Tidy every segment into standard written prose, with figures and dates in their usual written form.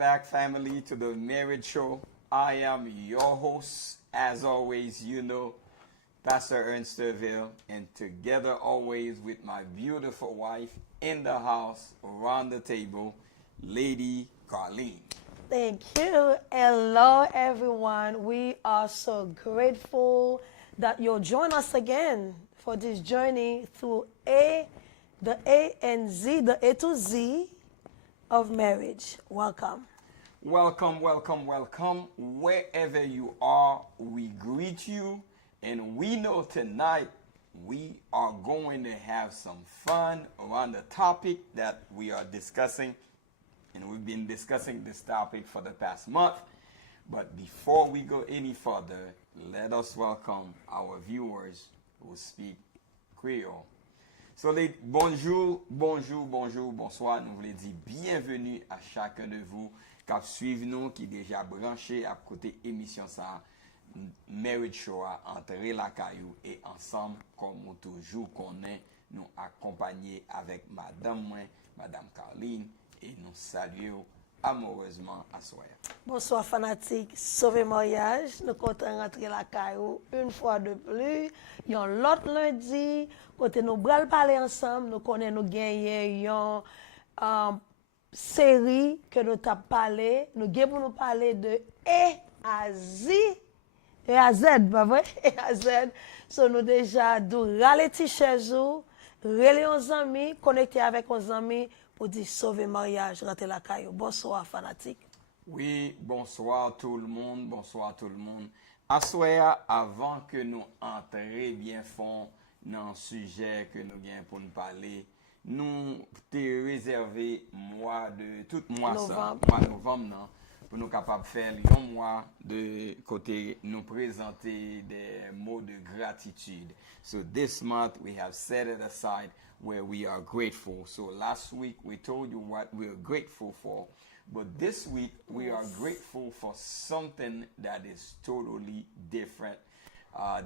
back, family, to the Marriage Show. I am your host, as always, Pastor Ernst Thervil, and together always with my beautiful wife in the house, around the table, Lady Carline. Thank you. Hello, everyone. We are so grateful that you'll join us again for this journey through the A and Z, the A to Z of marriage. Welcome. Welcome, welcome, welcome. Wherever you are, we greet you. And we know tonight we are going to have some fun around the topic that we are discussing. And we've been discussing this topic for the past month. But before we go any further, let us welcome our viewers who speak Creole. So, les bonjour, bonjour, bonjour, bonsoir. Nous voulons dire bienvenue à chacun de vous qui suivent nous, qui déjà branché à côté émission ça, Marriage Show, entre la caillou et ensemble, comme toujours qu'on est, nous accompagner avec Madame Carline, et nous saluons amoureusement à soi. Bonsoir fanatiques, sauvé mariage, nous comptons rentrer la caillou une fois de plus. Il y a l'autre lundi, côté nous bral parler ensemble, nous connaissons nous gagner une série que nous t'a parlé, nous pour nous parler de E à Z, E à Z, pas vrai? E à Z. So nous déjà d'où râler chez vous, relais aux amis, connecter avec nos amis. Pour dire sauver mariage, rentrer la caillou. Bonsoir, fanatique. Oui, bonsoir tout le monde, bonsoir tout le monde. Assoya, avant que nous entrions bien fond dans le sujet que nous avons pour nous parler, nous t'ai réservé tout mois novembre, non, pour nous capables de faire un mois de côté nous présenter des mots de gratitude. So this month we have set it aside where we are grateful. So last week we told you what we're grateful for, but this week we are grateful for something that is totally different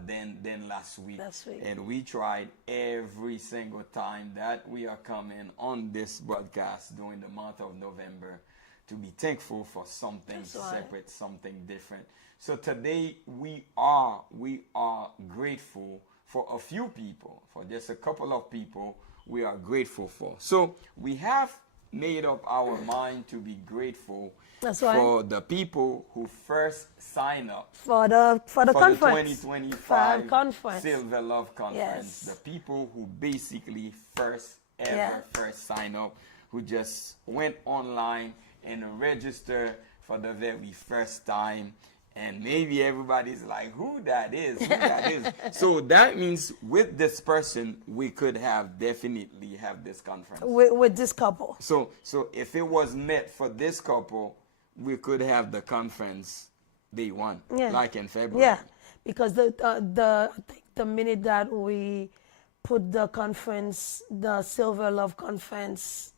than last week. And we tried every single time that we are coming on this broadcast during the month of November to be thankful for something separate, something different. So today we are grateful for a few people, for just a couple of people we are grateful for. So we have made up our mind to be grateful for the people who first signed up for the conference. 2025 conference. Silver Love Conference. Yes. The people who basically first signed up, who just went online and registered for the very first time. And maybe everybody's like, who that is? So that means with this person, we could definitely have this conference. With this couple. So if it was meant for this couple, we could have the conference day one, like in February. Yeah, because I think the minute that we put the conference, the Silver Love Conference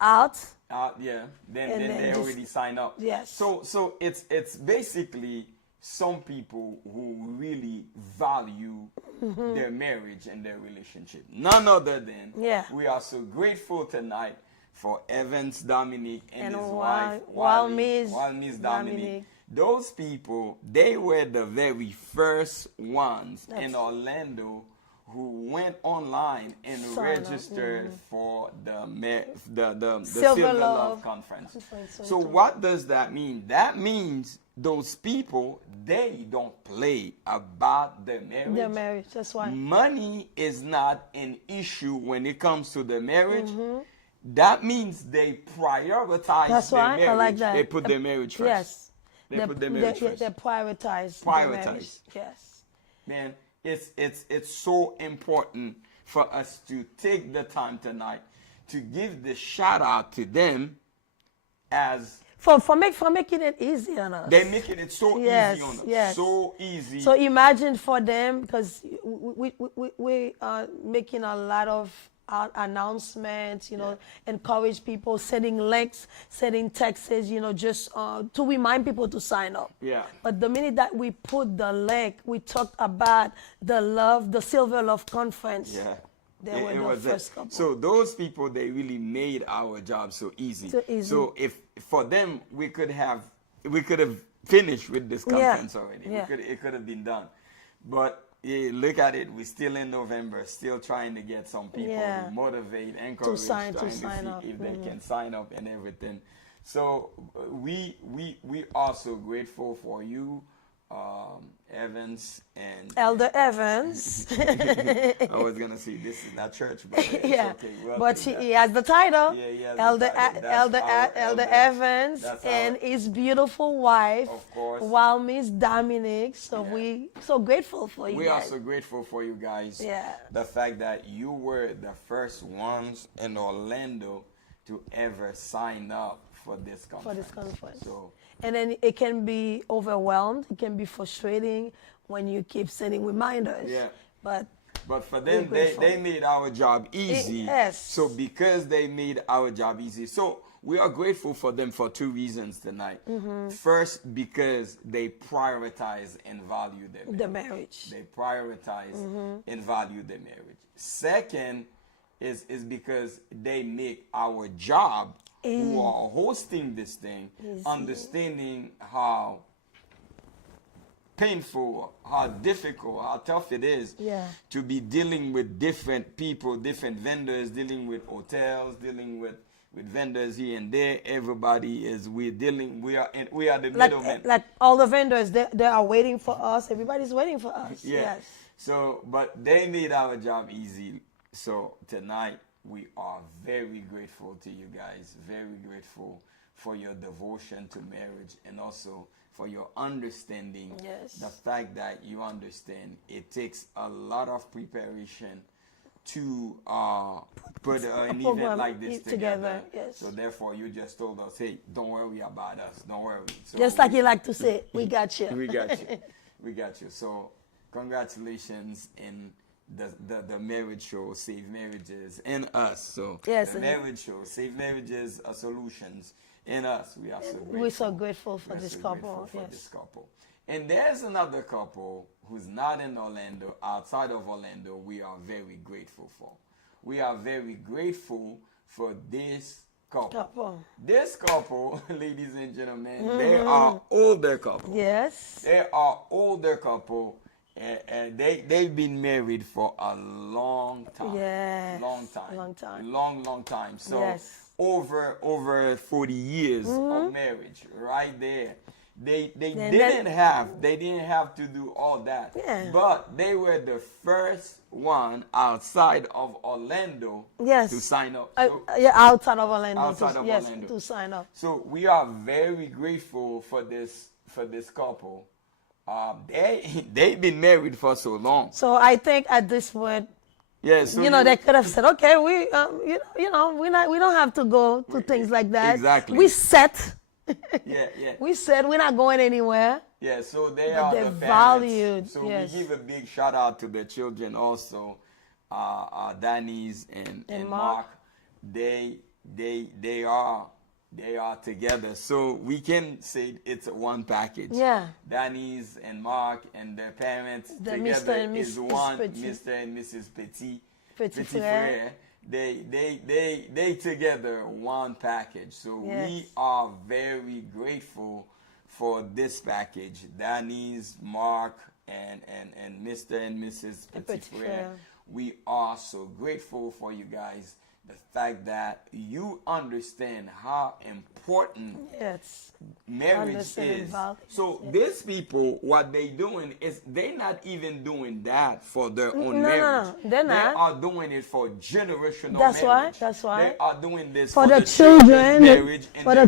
out, then they already sign up. Yes. So it's basically some people who really value their marriage and their relationship. None other than we are so grateful tonight for Evans Dominic and his wife Walmis Dominic. Those people, they were the very first ones in Orlando who went online and registered for the Silver Love Conference. So what does that mean? That means those people, they don't play about their marriage. Their marriage, that's why. Money is not an issue when it comes to the marriage. That means they prioritize their marriage. I like that. They put their marriage first. Yes. They put their marriage first. They prioritize. Prioritize. Yes. Man, it's so important for us to take the time tonight to give the shout out to them as for making it easy on us. They're making it so easy on us. Yes. So easy. So imagine for them, because we are making a lot of announcements, encourage people, sending links, sending texts, just to remind people to sign up. Yeah. But the minute that we put the link, we talked about the Silver Love Conference. Yeah. They were the first couple. So those people, they really made our job so easy. So if for them, we could have finished with this conference already. Yeah. It could have been done. But look at it, we're still in November, still trying to get some people to motivate, encourage, trying to see if they can sign up and everything. So we are so grateful for you, Evans and Elder Evans. I was gonna say this is not church, but it's okay. But he has the title. Yeah, he has Elder the title. Elder Evans and his beautiful wife, of course, while Miss Dominic. So we so grateful for you. We are so grateful for you guys. Yeah. The fact that you were the first ones in Orlando to ever sign up for this conference. So, and then it can be overwhelmed. It can be frustrating when you keep sending reminders. Yeah. But for them, they made our job easy. Yes. So because they made our job easy, so we are grateful for them for two reasons tonight. First, because they prioritize and value the marriage. They prioritize and value the marriage. Second, is because they make our job, who are hosting this thing, understanding how painful, how difficult, how tough it is to be dealing with different people, different vendors, dealing with hotels, dealing with vendors here and there. Everybody is we are the middlemen. Like all the vendors, they are waiting for us. Everybody's waiting for us. Yes. So, but they made our job easy. So tonight we are very grateful to you guys, very grateful for your devotion to marriage and also for your understanding. The fact that you understand it takes a lot of preparation to put an event like this together. So therefore you just told us, hey, don't worry about us, don't worry. So just like you like to say, we got you. We got you. We got you. So congratulations in the marriage show, Save Marriages, and us. So the marriage show, Save Marriages, Solutions, and us. We are so grateful. We're so grateful for this couple. This couple. And there's another couple who's not in Orlando, outside of Orlando, we are very grateful for. We are very grateful for this couple. This couple, ladies and gentlemen, they are older couple. Yes. They are older couple. And they've been married for a long time. Yes. Long time. So over 40 years of marriage, right there. They didn't have to do all that. But they were the first one outside of Orlando to sign up. Outside of Orlando. To sign up. So we are very grateful for this couple. They've been married for so long. So I think at this point, so they could have said, okay, we don't have to go to things like that. Exactly. We set. Yeah. We said we're not going anywhere. Yeah, so they are the valued. So we give a big shout out to the children also, Danny's and Mark. They are together, so we can say it's one package. Danny's and Mark and their parents together is one. Mr. and Mrs. Petit Frere. They together one package. So we are very grateful for this package. Danny's, Mark, and Mr. and Mrs. Petit Frere. We are so grateful for you guys. The fact that you understand how important marriage is. So these people, what they doing is they're not even doing that for their own marriage. They're not. They are doing it for generational marriage. That's why. They are doing this for the children. Marriage and for the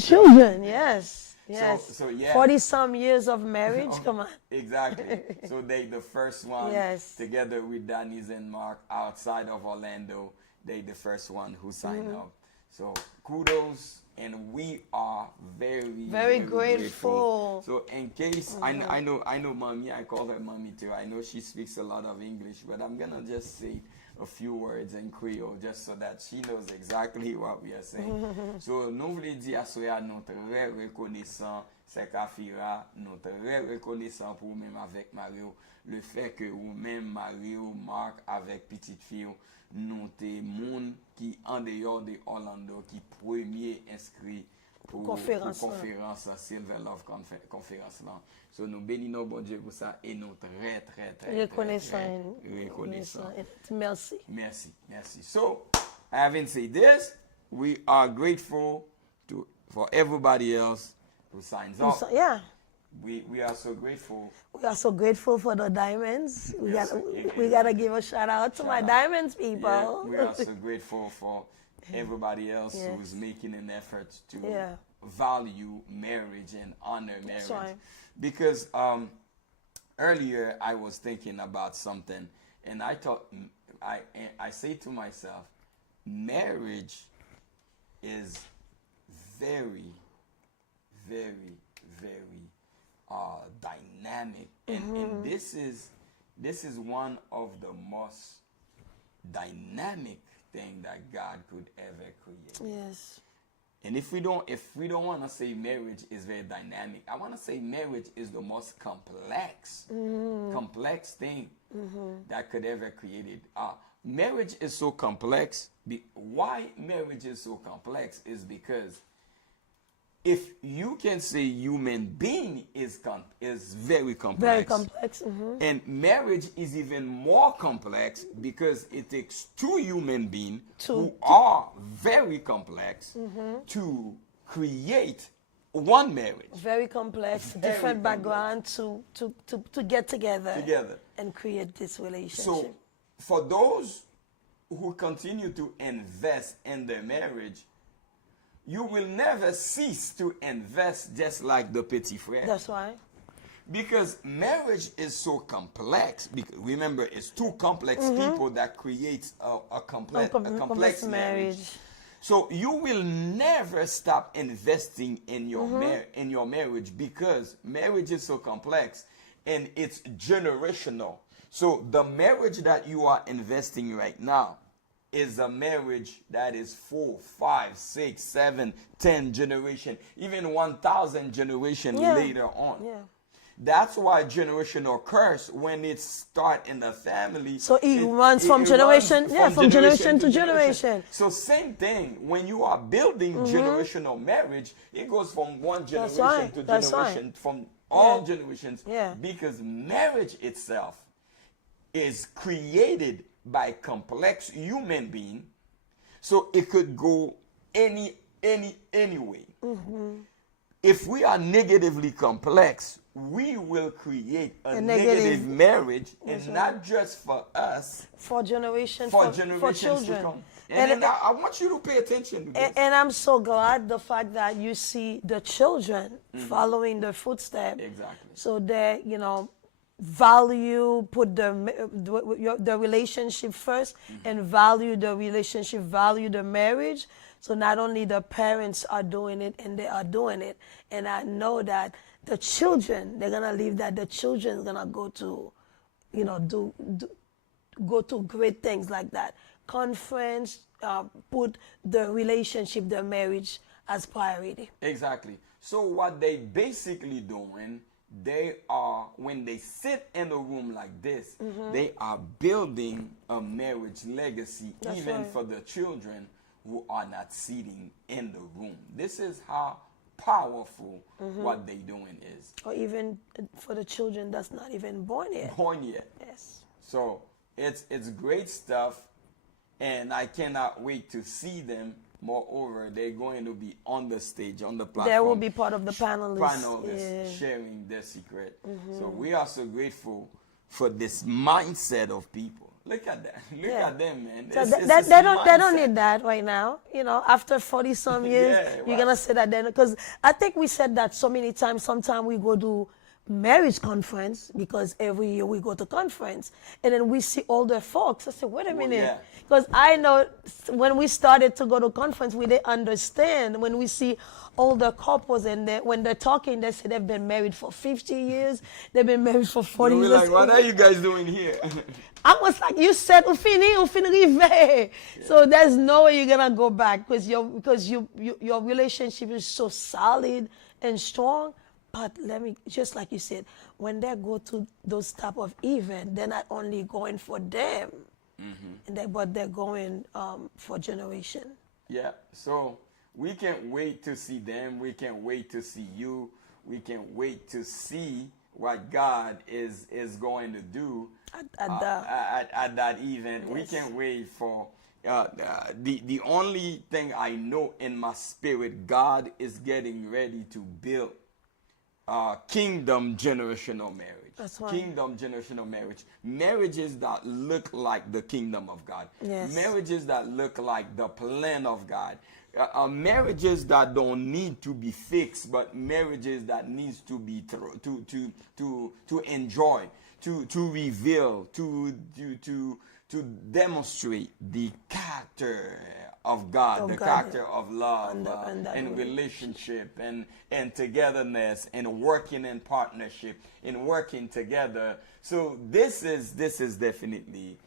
children. Yes. So 40-some years of marriage. Come on. Exactly. So they the first one together with Danny's and Mark outside of Orlando. They the first one who signed up. So kudos, and we are very grateful. So in case I know mommy, I call her mommy too. I know she speaks a lot of English, but I'm gonna just say a few words in Creole just so that she knows exactly what we are saying. So, nous voulons dire à Soya, nous très reconnaissants, c'est Kafira, nous très reconnaissants pour même avec Mario, le fait que ou même Mario, Marc, avec petite fille, nous t'es monde qui en dehors de Orlando, qui premier inscrit pour conférence Silver Love conférence là. So nous bénissons bon Dieu pour ça et nous très reconnaissants. Merci. Merci. So, having said this, we are grateful for everybody else who signs up. Yeah. We are so grateful. We are so grateful for the diamonds. We gotta give a shout out to my diamonds people. Yeah, we are so grateful for everybody else who's making an effort to value marriage and honor marriage. Right. Because earlier I was thinking about something, and I thought I say to myself, marriage is very dynamic, and this is one of the most dynamic thing that God could ever create. Yes. And if we don't want to say marriage is very dynamic, I want to say marriage is the most complex thing that could ever created. Marriage is so complex. Why marriage is so complex is because if you can say human being is very complex. And marriage is even more complex because it takes two human beings who are very complex to create one marriage. Very complex, different background to get together and create this relationship. So for those who continue to invest in their marriage, you will never cease to invest just like the petit frère. That's why. Because marriage is so complex. Because remember, it's two complex people that creates a complex marriage. So you will never stop investing in your marriage because marriage is so complex and it's generational. So the marriage that you are investing right now is a marriage that is 4, 5, 6, 7, 10 generation, even 1,000 generation later on. Yeah. That's why generational curse, when it start in the family, so it runs from generation to generation. So same thing, when you are building generational marriage, it goes from one generation to generation, from all generations, because marriage itself is created by complex human being, so it could go any way. If we are negatively complex, we will create a negative marriage, and not just for us, for generations for children. To come. And I want you to pay attention to this. And I'm so glad the fact that you see the children following their footsteps. Exactly. So they, value, put the relationship first, and value the relationship, value the marriage. So not only the parents are doing it, and they are doing it, and I know that the children, they're gonna leave that. The children's gonna go to, go to great things like that. Conference, put the relationship, the marriage as priority. Exactly. So what they basically doing, they are, when they sit in a room like this, they are building a marriage legacy. That's even right. For the children who are not sitting in the room. This is how powerful what they doing is. Or even for the children that's not even born yet. Yes. So it's great stuff, and I cannot wait to see them. Moreover, they're going to be on the stage, on the platform. They will be part of the panelists. Sharing their secret. So we are so grateful for this mindset of people. Look at that. Look at them, man. So they don't need that right now. After 40-some years, you're going to say that then. Because I think we said that so many times. Sometimes we go to marriage conference, because every year we go to conference, and then we see older folks. I said, wait a minute, yeah. because I know when we started to go to conference, we didn't understand. When we see older couples and when they're talking, they say they've been married for 50 years, they've been married for 40 We're years. like, what are you guys doing here? I was like, you said, ou fin rive. So there's no way you're gonna go back, because your relationship is so solid and strong. But just like you said, when they go to those type of events, they're not only going for them, but they're going for generation. Yeah, so we can't wait to see them. We can't wait to see you. We can't wait to see what God is going to do at that event. Yes. We can't wait for the only thing I know in my spirit, God is getting ready to build kingdom generational marriage. That's right. Kingdom generational marriage. Marriages that look like the kingdom of God. Yes. Marriages that look like the plan of God. Marriages that don't need to be fixed, but marriages that needs to be to enjoy, to reveal, to demonstrate the character of God, the character of love and relationship and togetherness and working in partnership and working together. So this is definitely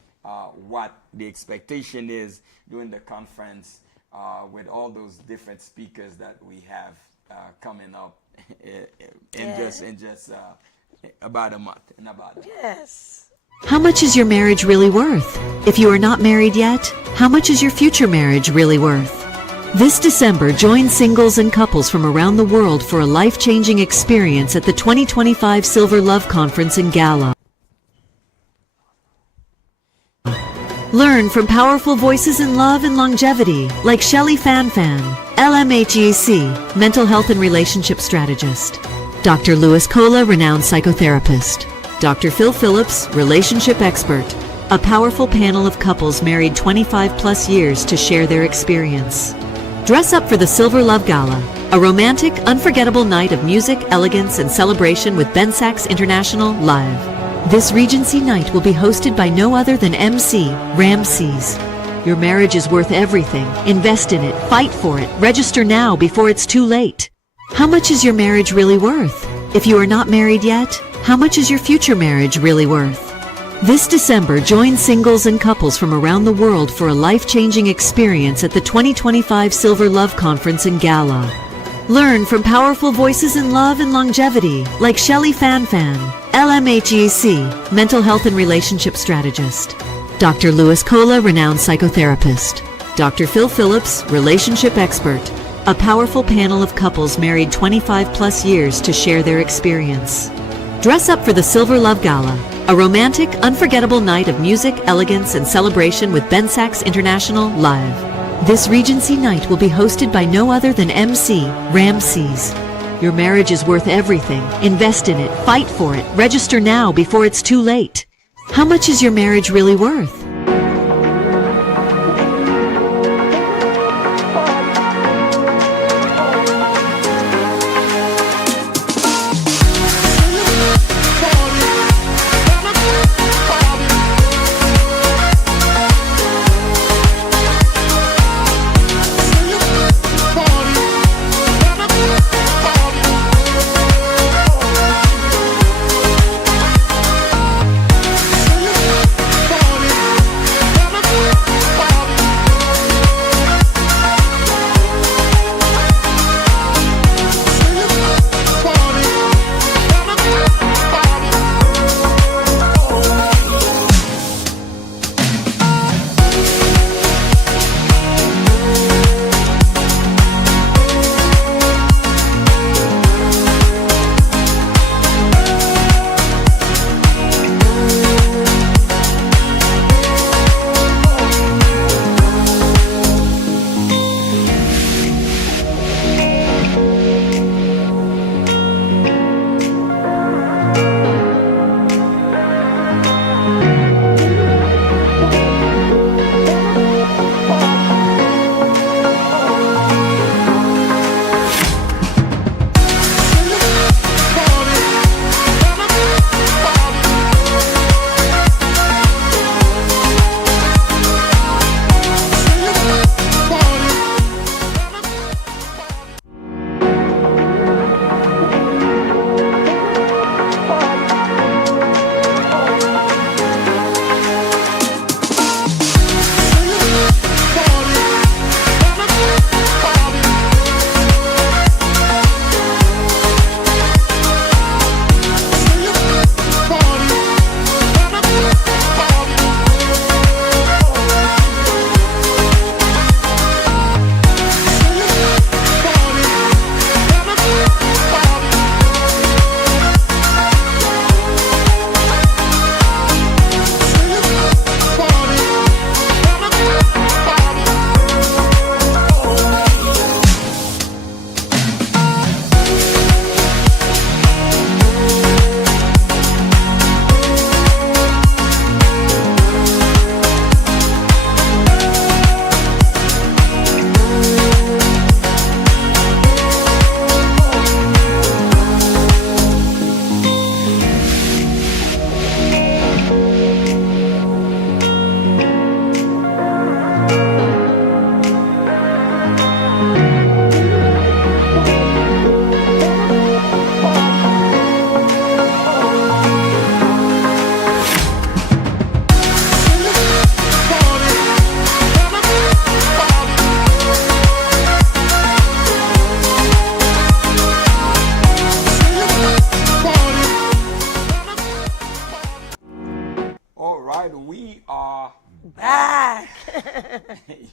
what the expectation is during the conference with all those different speakers that we have coming up in just about a month. Yes. How much is your marriage really worth? If you are not married yet, how much is your future marriage really worth? This December, join singles and couples from around the world for a life-changing experience at the 2025 Silver Love Conference in Gala. Learn from powerful voices in love and longevity like Shelley Fanfan, LMHEC, mental health and relationship strategist; Dr. Louis Cola, renowned psychotherapist; Dr. Phil Phillips, relationship expert. A powerful panel of couples married 25 plus years to share their experience. Dress up for the Silver Love Gala, a romantic, unforgettable night of music, elegance, and celebration with Ben Sachs International Live. This Regency night will be hosted by no other than MC Ramses. Your marriage is worth everything. Invest in it. Fight for it. Register now before it's too late. How much is your marriage really worth? If you are not married yet, how much is your future marriage really worth? This December, join singles and couples from around the world for a life-changing experience at the 2025 Silver Love Conference in Gala. Learn from powerful voices in love and longevity like Shelley Fanfan, LMHEC, mental health and relationship strategist; Dr. Louis Cola, renowned psychotherapist; Dr. Phil Phillips, relationship expert. A powerful panel of couples married 25 plus years to share their experience. Dress up for the Silver Love Gala, a romantic, unforgettable night of music, elegance, and celebration with Ben Sachs International Live. This Regency night will be hosted by no other than MC Ramses. Your marriage is worth everything. Invest in it. Fight for it. Register now before it's too late. How much is your marriage really worth?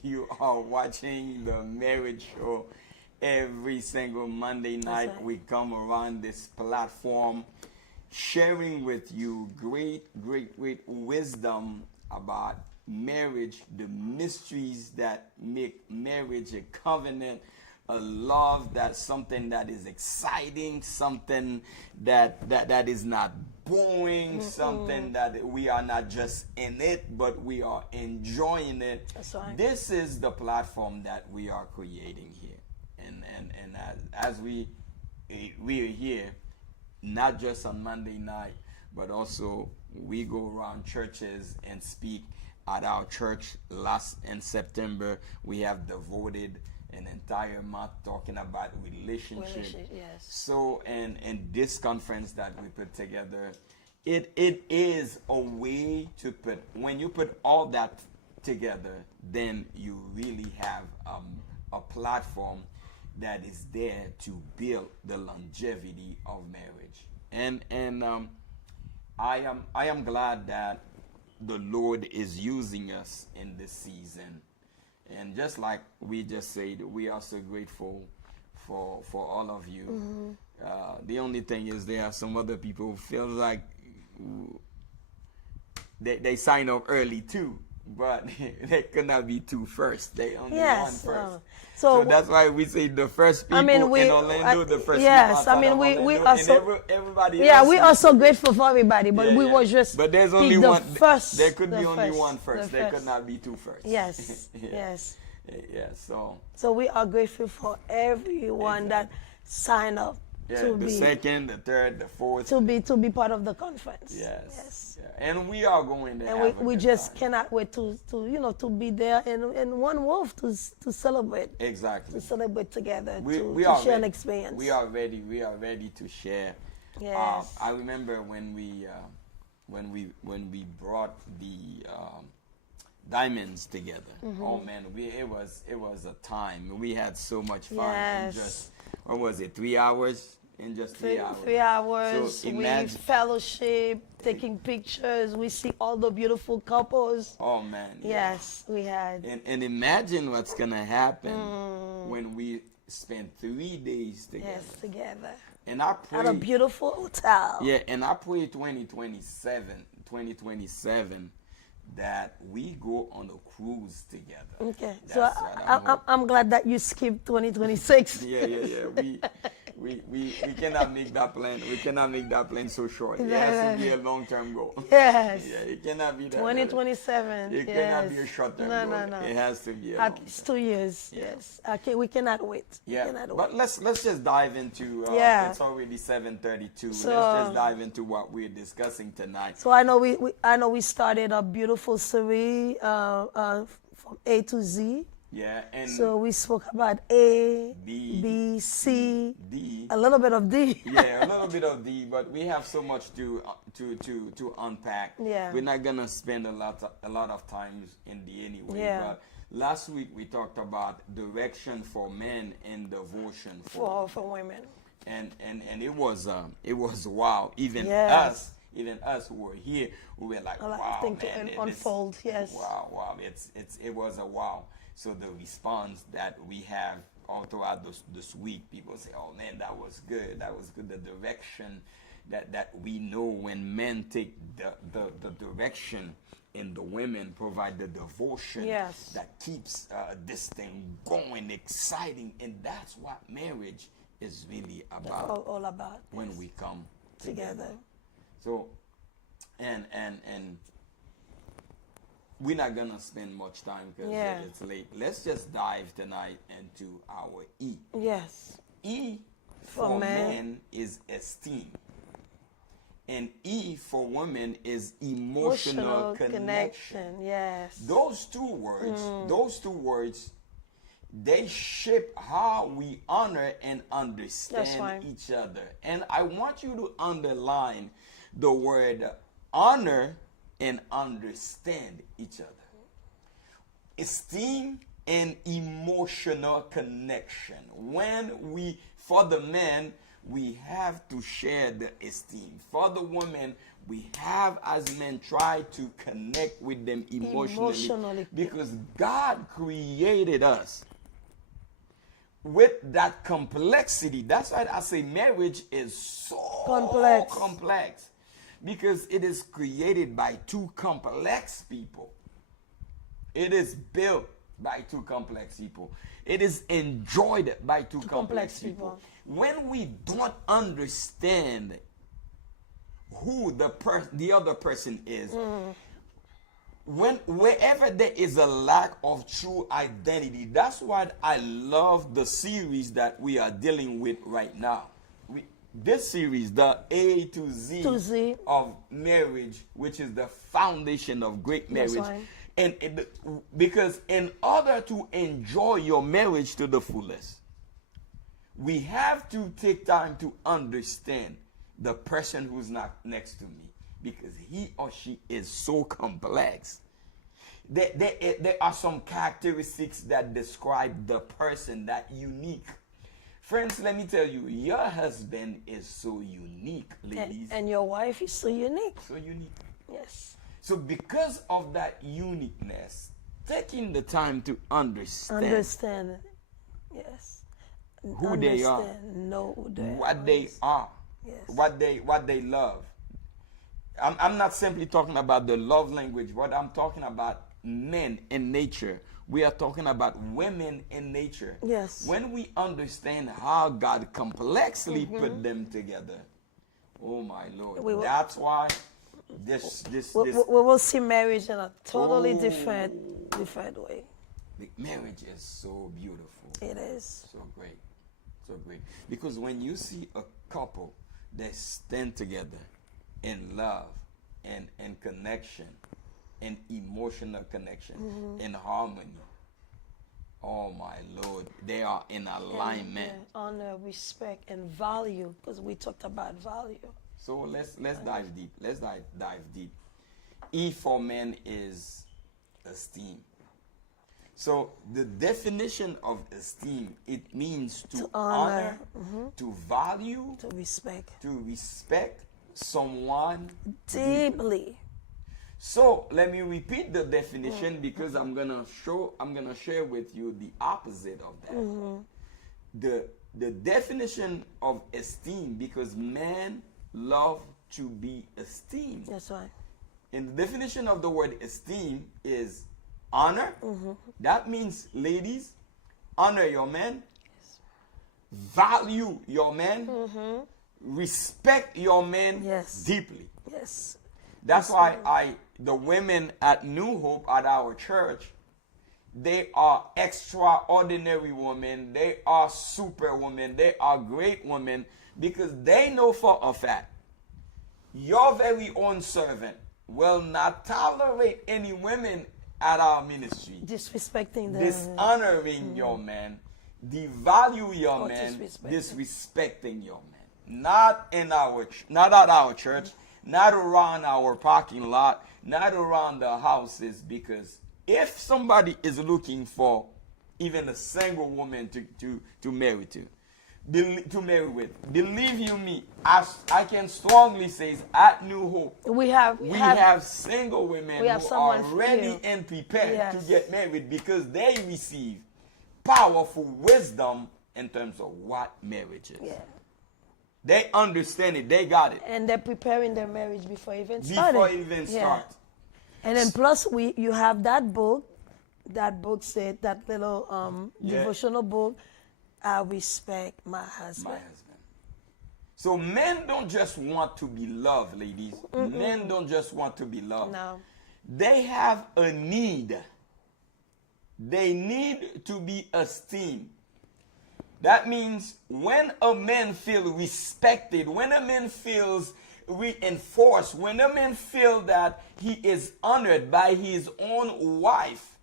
you are watching the marriage show every single Monday night. right. We come around this platform sharing with you great wisdom about marriage, the mysteries that make marriage a covenant, a love, that's something that is exciting, something that is not boring, something that we are not just in it, but we are enjoying it. That's right. This is the platform that we are creating here, and as we are here, not just on Monday night, but also we go around churches and speak. At our church in September, we have devoted an entire month talking about relationship. Yes. So, and this conference that we put together, it is a way to put, when you put all that together, then you really have a platform that is there to build the longevity of marriage. And I am glad that the Lord is using us in this season. And just like we just said, we are so grateful for all of you. The only thing is there are some other people who feel like they sign up early too, but they could not be two first. They only one first. So that's why we say the first people in Orlando, the first yes, people I mean, outside of we Orlando, also, and everybody yeah, else we are so grateful for everybody, but we yeah. was just But there's pick only the one. first. There could the be only first, one first. the There first. could not be two first. Yes, Yeah. yes. Yeah. So we are grateful for everyone that signed up to the be second, the third, the fourth. to be part of the conference. Yes. Yeah. And we are going to And have we a good just time. cannot wait to be there in one wolf to celebrate. Exactly. To celebrate together, We to are share an ready. experience. We are ready. We are ready to share. Yes. I remember when we brought the diamonds together. Oh man, it was a time. We had so much fun. Yes. In just, what was it? 3 hours. In just 3 hours. 3 hours. So we imagine. fellowship, taking pictures. We see all the beautiful couples. Oh man. Yeah. Yes, we had. And imagine what's gonna happen when we spend 3 days together. Yes, together. And I pray. At a beautiful hotel. Yeah, and I pray 2027 that we go on a cruise together. Okay, That's so what I'm glad that you skipped 2026. Yeah. We cannot make that plan. We cannot make that plan so short. It has to be a long-term goal. Yes. Yeah, it cannot be that. 2027. It yes. cannot be a short-term goal. No. It has to be a At long-term. least 2 years. Yeah. Yes. Okay, we cannot wait. Yeah, We cannot but wait. let's just dive into. Yeah. It's already 7:32. So- Let's just dive into what we're discussing tonight. So I know we started a beautiful series from A to Z. Yeah, and So we spoke about A, B, B, C, D. a little bit of D. Yeah, a little bit of D, but we have so much to unpack. Yeah. We're not gonna spend a lot of time in D anyway. Yeah. But last week we talked about direction for men and devotion for for women. and it was wow. Even Yes. us who were here, we were like, A lot wow, of things man, to unfold. Yes. Wow. It was a wow. So the response that we have all throughout this week, people say, oh man, that was good. The direction that we know when men take the direction and the women provide the devotion Yes. that keeps this thing going, exciting. And that's what marriage is really about All about. when yes. we come Together. So, and we're not gonna spend much time because Yeah. it's late. Let's just dive tonight into our E. Yes. E For for men. men is esteem, and E for women is emotional connection. Yes. Those two words, they shape how we honor and That's understand right. each other. And I want you to underline the word honor and understand each other. Esteem and emotional connection. For the men, we have to share the esteem. For the women, we have as men try to connect with them emotionally. Because God created us with that complexity. That's why I say marriage is so complex. Because it is created by two complex people. It is built by two complex people. It is enjoyed by two complex people. When we don't understand who the other person is, wherever there is a lack of true identity, that's why I love the series that we are dealing with right now. This series, the A to Z of marriage, which is the foundation of great marriage. And because in order to enjoy your marriage to the fullest, we have to take time to understand the person who's not next to me, because he or she is so complex. There are some characteristics that describe the person, that unique. Friends, let me tell you, your husband is so unique, ladies. And your wife is so unique. So unique. Yes. So because of that uniqueness, taking the time to understand. Yes. Who they are, know what they are, yes. what they love. I'm not simply talking about the love language, but I'm talking about men in nature. We are talking about women in nature. Yes. When we understand how God complexly put them together, oh my Lord, that's why we will see marriage in a totally different way. Marriage is so beautiful. It is. So great. So great. Because when you see a couple that stand together in love and connection, and emotional connection, in harmony, oh my Lord, they are in alignment. And honor, respect, and value, because we talked about value. So let's dive deep. Let's dive deep. E for men is esteem. So the definition of esteem, it means to honor, to value, to respect someone deeply. So let me repeat the definition, because I'm gonna share with you the opposite of that. The definition of esteem, because men love to be esteemed. That's right. And the definition of the word esteem is honor. That means, ladies, honor your man, value your man, respect your man deeply. Yes. That's why the women at New Hope, at our church, they are extraordinary women. They are super women. They are great women, because they know for a fact your very own servant will not tolerate any women at our ministry disrespecting them, dishonoring your man, devalue your man, disrespecting your man. Not at our church, not around our parking lot, not around the houses, because if somebody is looking for even a single woman to marry with, believe you me, as I can strongly say, at New Hope, we have single women who are ready and prepared to get married, because they receive powerful wisdom in terms of what marriage is. Yeah. They understand it. They got it. And they're preparing their marriage before even starting. And then plus you have that book. That book said, that little devotional book, I respect my husband. So men don't just want to be loved, ladies. Men don't just want to be loved. No. They have a need. They need to be esteemed. That means when a man feels respected, when a man feels reinforced, when a man feels that he is honored by his own wife,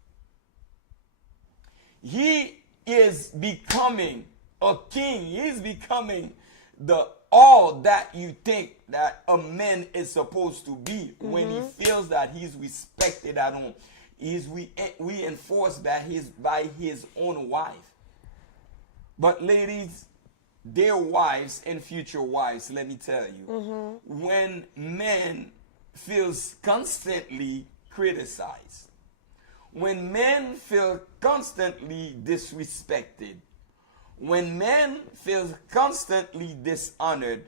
he is becoming a king. He is becoming all that you think that a man is supposed to be when he feels that he's respected at home. He's reinforced by his own wife. But ladies, their wives and future wives, let me tell you, when men feels constantly criticized, when men feel constantly disrespected, when men feel constantly dishonored,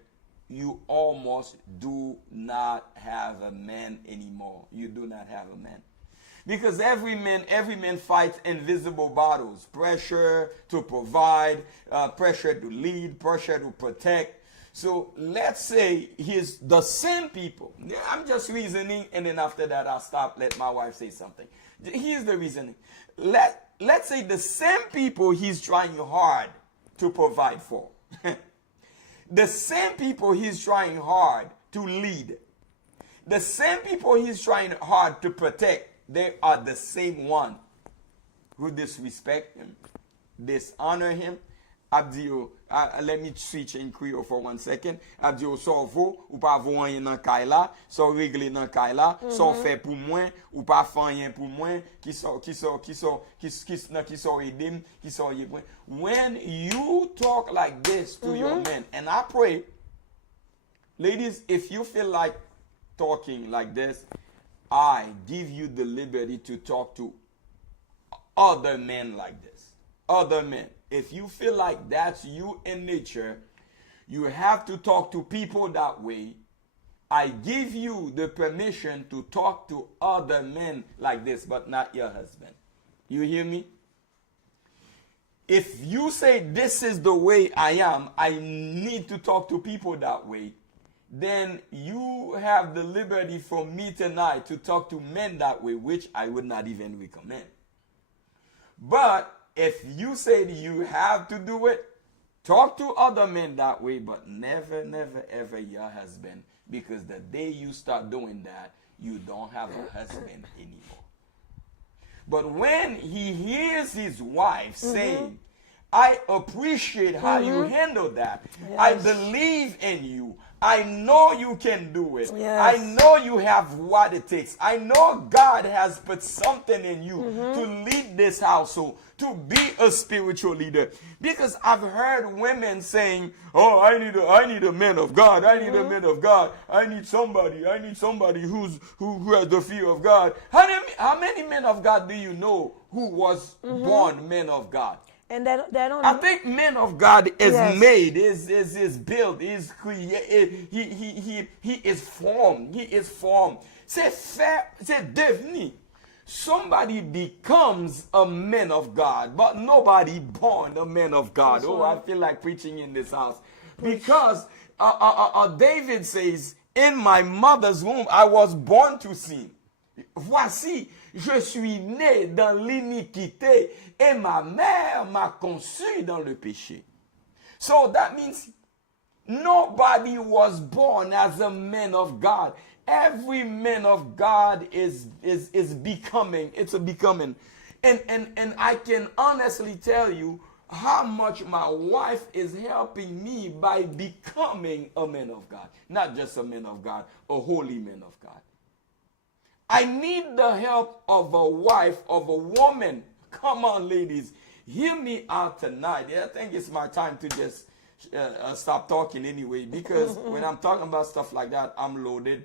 you almost do not have a man anymore. You do not have a man. Because every man fights invisible battles. Pressure to provide, pressure to lead, pressure to protect. So let's say he's the same people. I'm just reasoning, and then after that I'll stop, let my wife say something. Here's the reasoning. Let's say the same people he's trying hard to provide for. The same people he's trying hard to lead. The same people he's trying hard to protect. They are the same one who disrespect him, dishonor him. Abdio, let me switch in Creole for 1 second. Abdio, so vo, ou pas voyen nan kay la, so regle nan kay la, so fait pour moi, ou pas fanyen pour moi, qui so edem, qui so yepwen. When you talk like this to your men, and I pray, ladies, if you feel like talking like this, I give you the liberty to talk to other men like this. Other men. If you feel like that's you in nature, you have to talk to people that way. I give you the permission to talk to other men like this, but not your husband. You hear me? If you say this is the way I am, I need to talk to people that way, then you have the liberty for me tonight to talk to men that way, which I would not even recommend. But if you say you have to do it, talk to other men that way, but never, never, ever your husband. Because the day you start doing that, you don't have a husband anymore. But when he hears his wife saying, I appreciate how you handle that. Yes. I believe in you. I know you can do it. Yes. I know you have what it takes. I know God has put something in you to lead this household, to be a spiritual leader. Because I've heard women saying, oh, I need a man of God. I need a man of God. I need somebody who has the fear of God. How many men of God do you know who was born men of God? And they don't. I think men of God is made, is built, is created. He is formed. He is formed. C'est devenu. Somebody becomes a man of God, but nobody born a man of God. That's I feel like preaching in this house. Because David says, in my mother's womb, I was born to sin. Voici, je suis né dans l'iniquité et ma mère m'a conçu dans le péché. So that means nobody was born as a man of God. Every man of God is becoming. It's a becoming. And I can honestly tell you how much my wife is helping me by becoming a man of God. Not just a man of God, a holy man of God. I need the help of a wife, of a woman. Come on, ladies. Hear me out tonight. I think it's my time to just stop talking anyway, because when I'm talking about stuff like that, I'm loaded.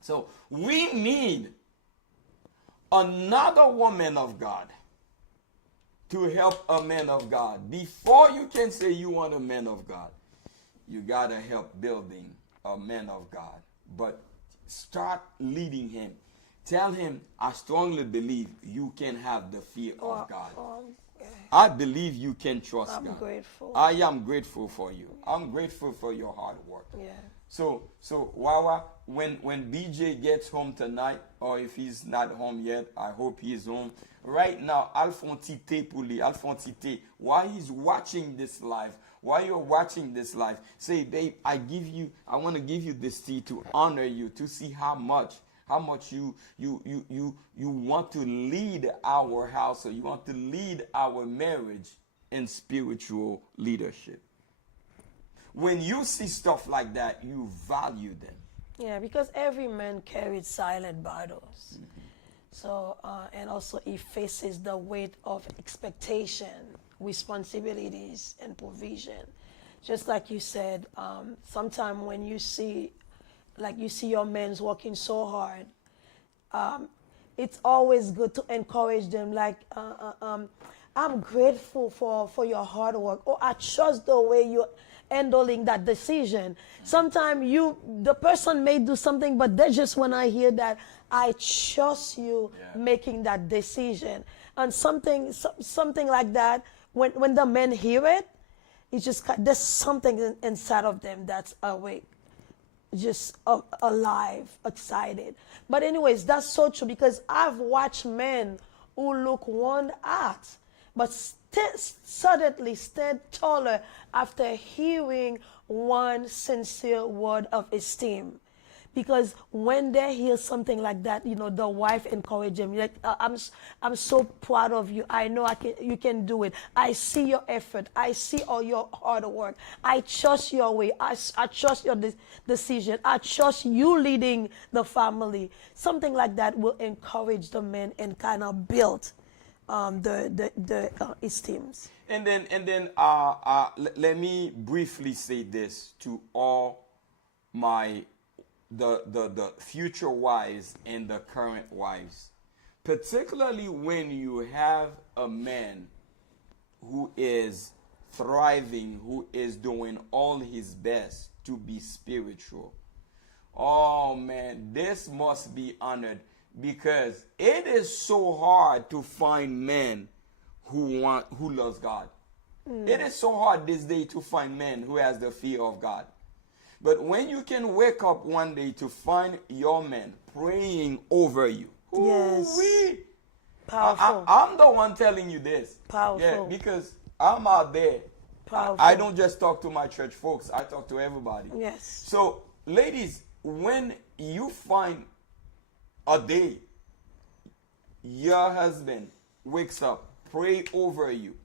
So we need another woman of God to help a man of God. Before you can say you want a man of God, you got to help building a man of God. But start leading him. Tell him, I strongly believe you can have the fear of God. I believe you can trust God. I'm grateful. I am grateful for you. I'm grateful for your hard work. Yeah. So Wawa, when BJ gets home tonight, or if he's not home yet, I hope he's home. Right now, Alphonse pour lui, Alphonse, while he's watching this live, while you're watching this live, say, babe, I want to give you this tea to honor you, to see how much you want to lead our house, or you want to lead our marriage in spiritual leadership. When you see stuff like that, you value them. Yeah, because every man carries silent battles. So, and also he faces the weight of expectation, responsibilities, and provision. just like you said, sometimes when you see, like you see your men's working so hard, it's always good to encourage them. Like, I'm grateful for your hard work. Or I trust the way you're handling that decision. Sometimes the person may do something, but they just want to hear that I trust you making that decision. And something like that, when the men hear it, it's just, there's something inside of them that's awake, just alive, excited. But anyways, that's so true, because I've watched men who look worn out, but suddenly stand taller after hearing one sincere word of esteem. Because when they hear something like that, the wife encourages them. Like, I'm so proud of you. I know you can do it. I see your effort. I see all your hard work. I trust your way. I trust your decision. I trust you leading the family. Something like that will encourage the men and kind of build the esteems. And then let me briefly say this to all the future wives and the current wives, particularly when you have a man who is thriving, who is doing all his best to be spiritual. Oh man, this must be honored, because it is so hard to find men who loves God. It is so hard this day to find men who has the fear of God. But when you can wake up one day to find your man praying over you. Yes. Powerful. I'm the one telling you this. Powerful. Yeah, because I'm out there. Powerful. I don't just talk to my church folks. I talk to everybody. Yes. So, ladies, when you find a day your husband wakes up, pray over you.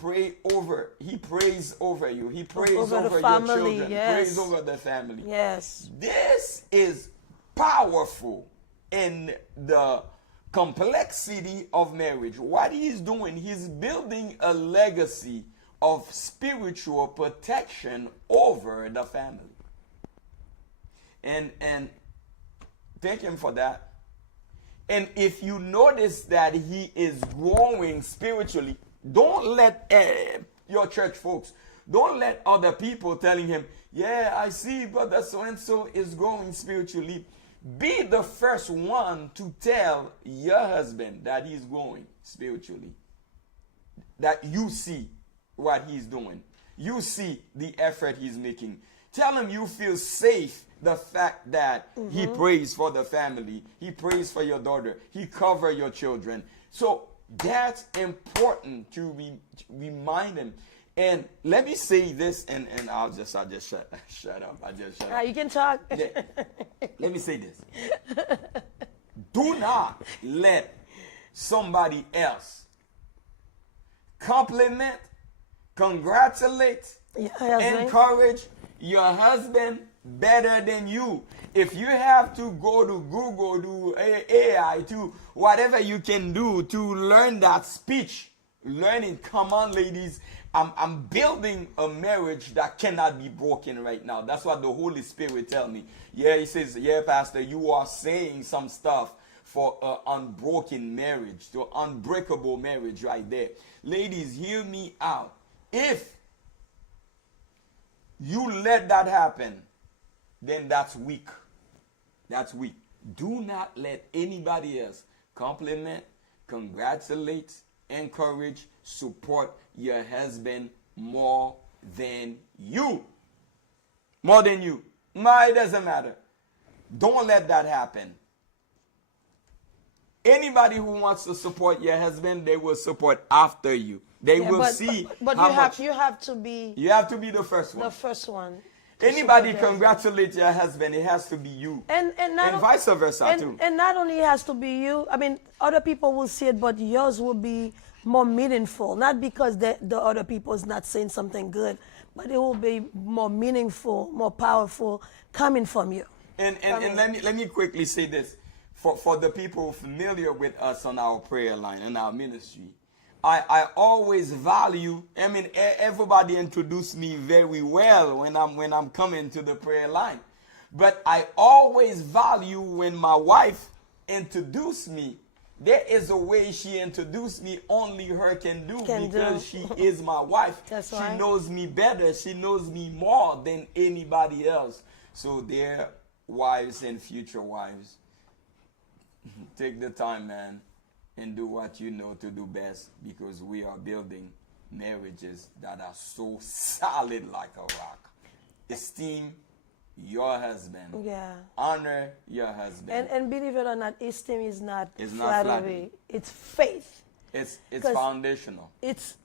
He prays over you. He prays over your family, children. yes. Prays over the family. Yes. This is powerful in the complexity of marriage. What he's doing, he's building a legacy of spiritual protection over the family. And thank him for that. And if you notice that he is growing spiritually, don't let your church folks, don't let other people telling him, yeah, I see brother so-and-so is growing spiritually. Be the first one to tell your husband that he's growing spiritually. That you see what he's doing. You see the effort he's making. Tell him you feel safe. The fact that he prays for the family. He prays for your daughter. He covers your children. So that's important to remind him. And let me say this, and I'll just shut up. You can talk. Yeah. Let me say this. Do not let somebody else compliment, congratulate, encourage your husband better than you. If you have to go to Google, to AI, to whatever you can do to learn that speech, learn it. Come on, ladies. I'm building a marriage that cannot be broken right now. That's what the Holy Spirit tell me. Yeah, he says, yeah, Pastor, you are saying some stuff for an unbroken marriage, to unbreakable marriage right there. Ladies, hear me out. If you let that happen, then that's weak. That's weak. Do not let anybody else compliment, congratulate, encourage, support your husband more than you. More than you. It doesn't matter. Don't let that happen. Anybody who wants to support your husband, they will support after you. They will see. But you have to be the first one. The first one. Anybody congratulate your husband, it has to be you. And vice versa too. And not only it has to be you, I mean, other people will see it, but yours will be more meaningful. Not because the other people is not saying something good, but it will be more meaningful, more powerful coming from you. And let me quickly say this. For the people familiar with us on our prayer line and our ministry, I always value. I mean, everybody introduced me very well when I'm coming to the prayer line, but I always value when my wife introduced me. There is a way she introduced me only her can do because she is my wife. That's she right. knows me better. She knows me more than anybody else. So their wives and future wives, take the time, man, and do what you know to do best, because we are building marriages that are so solid like a rock. Esteem your husband. Yeah. Honor your husband. And believe it or not, esteem is not It's not flattery. flattery. It's faith. It's 'Cause foundational. It's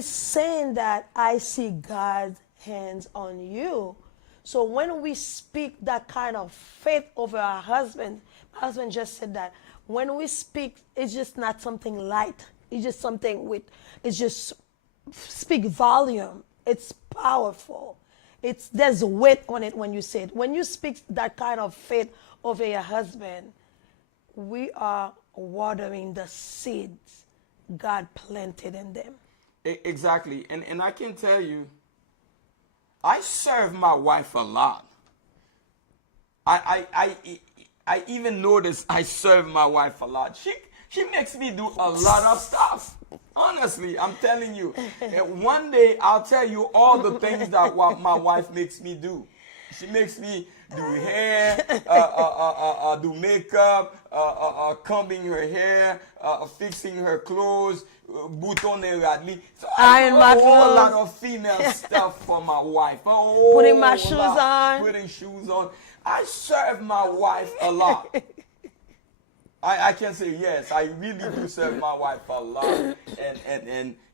saying that I see God's hands on you. So when we speak that kind of faith over our husband, my husband just said that when we speak, it's just not something light. It's just something it's just speak volume. It's powerful. There's weight on it when you say it. When you speak that kind of faith over your husband, we are watering the seeds God planted in them. Exactly. And I can tell you, I serve my wife a lot. I even notice I serve my wife a lot. She makes me do a lot of stuff. Honestly, I'm telling you. And one day I'll tell you all the things that my wife makes me do. She makes me do hair, do makeup, combing her hair, fixing her clothes, boutonner radli. So I do a whole lot of female stuff for my wife. Putting my shoes on. Putting shoes on. I serve my wife a lot. I can say yes, I really do serve my wife a lot,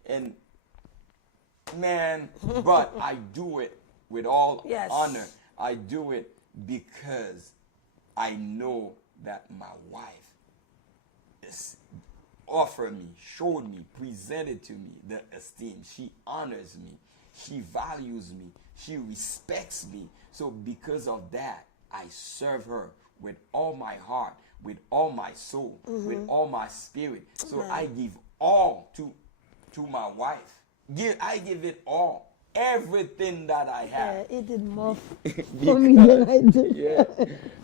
and man, but I do it with all honor. I do it because I know that my wife is offered me, showed me, presented to me the esteem. She honors me, she values me, she respects me. So because of that, I serve her with all my heart, with all my soul, with all my spirit. So I give all to my wife. I give it all. Everything that I have. Yeah, it did more for me than I did. Yeah,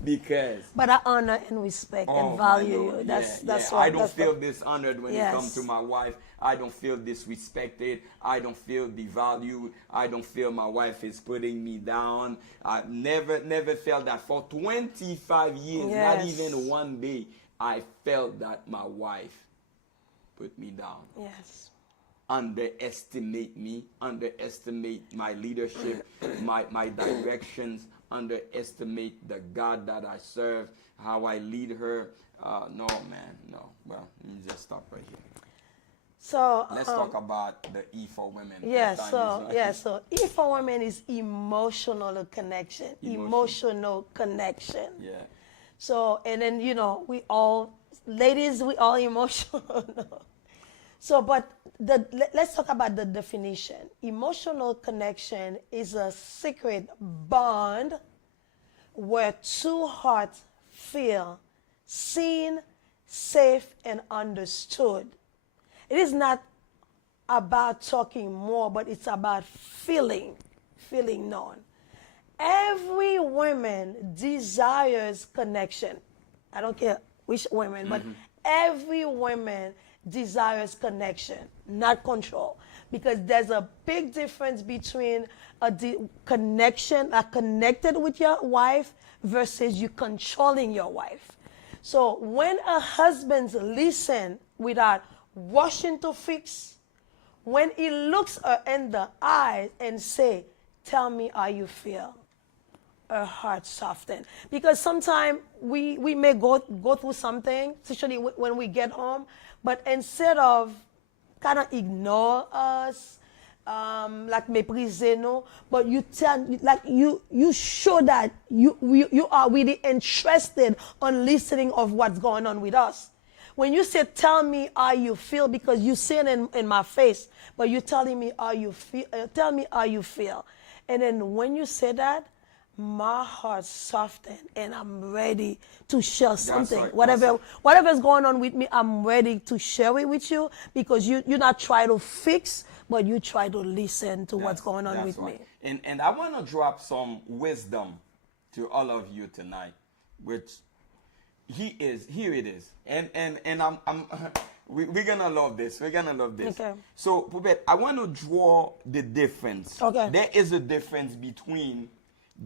because. But I honor and respect and value you. That's what I don't feel dishonored when it comes to my wife. I don't feel disrespected. I don't feel devalued. I don't feel my wife is putting me down. I never felt that for 25 years. Not even one day I felt that my wife put me down. Yes. Underestimate me, underestimate my leadership, my directions, underestimate the God that I serve, how I lead her. No, man, no. Well, let me just stop right here. So let's talk about the E for women. So E for women is emotional connection. Emotional connection. Yeah. So, and then, we all, ladies, we all emotional. So, but let's talk about the definition. Emotional connection is a secret bond where two hearts feel seen, safe, and understood. It is not about talking more, but it's about feeling known. Every woman desires connection. I don't care which women, but every woman desires connection, not control. Because there's a big difference between connection, connected with your wife versus you controlling your wife. So when a husband listens without rushing to fix, when he looks her in the eyes and say, tell me how you feel, her heart soften. Because sometimes we may go through something, especially when we get home, but instead of kind of ignore us, like mépriser nous, but you show that you are really interested on listening of what's going on with us. When you say, tell me how you feel, because you say it in my face, but you're telling me how you feel, tell me how you feel. And then when you say that, my heart softened and I'm ready to share something. right. Whatever's going on with me, I'm ready to share it with you because you're not trying to fix, but you try to listen to what's going on with me. And I want to drop some wisdom to all of you tonight, which here it is. And we're gonna love this. We're gonna love this. Okay. So, Poupette, I want to draw the difference. Okay. There is a difference between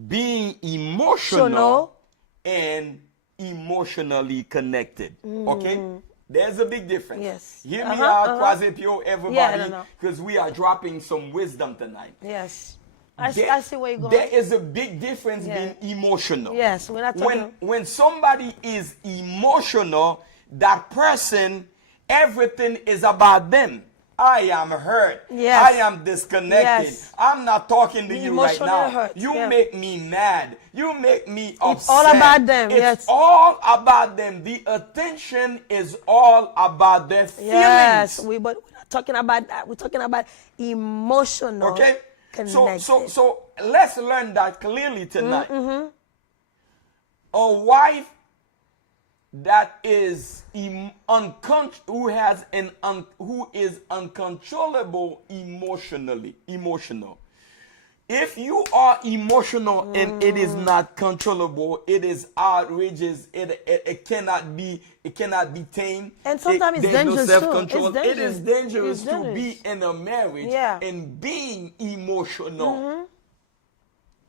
being emotional and emotionally connected. Okay? There's a big difference. Yes. Hear me out, Quasi-Pio, everybody, no. because we are dropping some wisdom tonight. Yes. I see where you're going. There is a big difference being emotional. Yes, we're not talking. When somebody is emotional, that person, everything is about them. I am hurt. Yes. I am disconnected. Yes. I'm not talking to you right now. Hurt. You make me mad. You make me upset. It's all about them. It's all about them. The attention is all about their feelings. Yes, but we're not talking about that. We're talking about emotional. Okay? Connected. So let's learn that clearly tonight. A wife that is who is uncontrollable emotional. If you are emotional and it is not controllable, it is outrageous. It cannot be tamed. And sometimes it's dangerous no self-control. too. It is dangerous It's dangerous to be in a marriage and being emotional.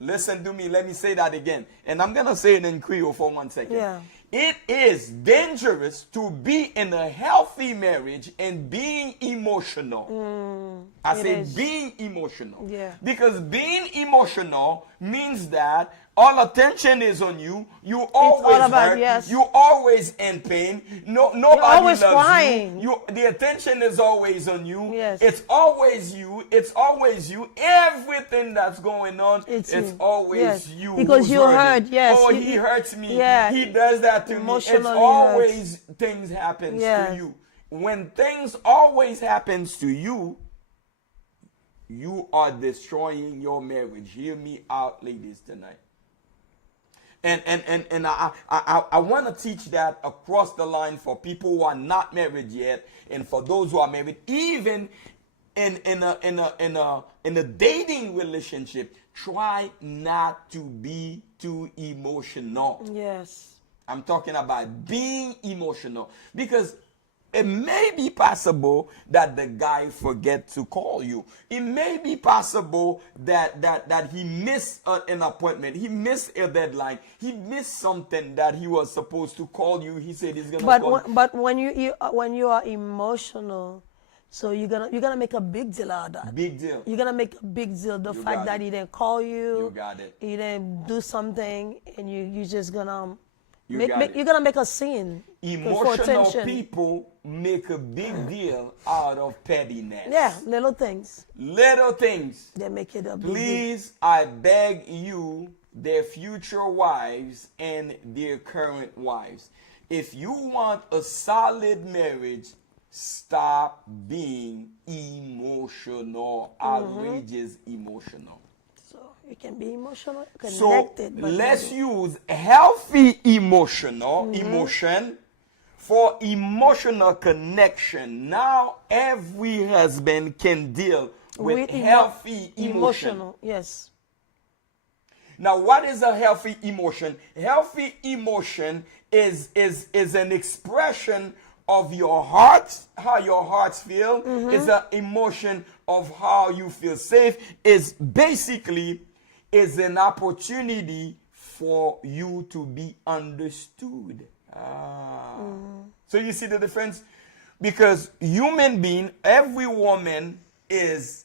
Listen to me. Let me say that again. And I'm going to say it in Creole for 1 second. Yeah. It is dangerous to be in a healthy marriage and being emotional. I say being emotional. Yeah. Because being emotional means that all attention is on you. You always hurt. Yes. You always in pain. Nobody always loves crying. you. The attention is always on you. Yes. It's always you. It's always you. Everything that's going on, it's always you. Because you hurt. Yes. Oh, he hurts me. Yeah. He does that to me. It's always things happens to you. When things always happens to you, you are destroying your marriage. Hear me out, ladies, tonight. And I want to teach that across the line for people who are not married yet, and for those who are married, even in a dating relationship. Try not to be too emotional. Yes. I'm talking about being emotional, because it may be possible that the guy forget to call you. It may be possible that he missed an appointment. He missed a deadline. He missed something that he was supposed to call you. He said he's gonna call you. But when you are emotional, so you're gonna make a big deal out of that. Big deal. You're gonna make a big deal. The fact that he didn't call you. You got it. He didn't do something, and you just gonna. You're gonna make a scene. Emotional people make a big deal out of pettiness. Yeah, little things. Little things. They make it a big Please, I beg you, their future wives and their current wives, if you want a solid marriage, stop being emotional, outrageous emotional. You can be emotional, connected. So let's use healthy emotion for emotional connection. Now every husband can deal with healthy emotion. Yes. Now what is a healthy emotion? Healthy emotion is an expression of your heart, how your hearts feel. It's an emotion of how you feel safe. It's basically is an opportunity for you to be understood. So you see the difference? Because human being, every woman has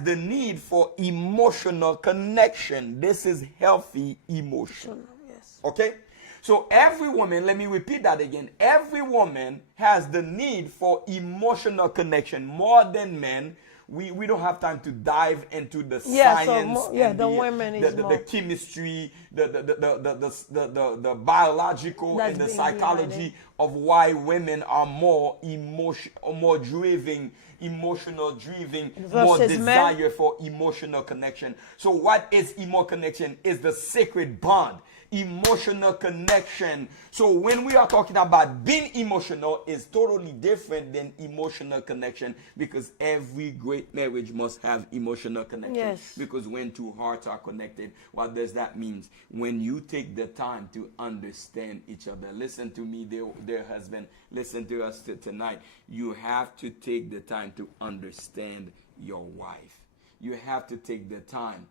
the need for emotional connection. This is healthy emotion. Yes. Okay? So every woman, let me repeat that again. Every woman has the need for emotional connection more than men. We don't have time to dive into the science, the chemistry, the biological and the psychology of why women are more driven emotional driven, more desire for emotional connection. So what is emotional connection? Is the sacred bond, emotional connection. So when we are talking about being emotional, is totally different than emotional connection, because every great marriage must have emotional connection. Yes. Because when two hearts are connected, what does that mean? When you take the time to understand each other. Listen to me, dear husband. Listen to us tonight. You have to take the time to understand your wife. You have to take the time.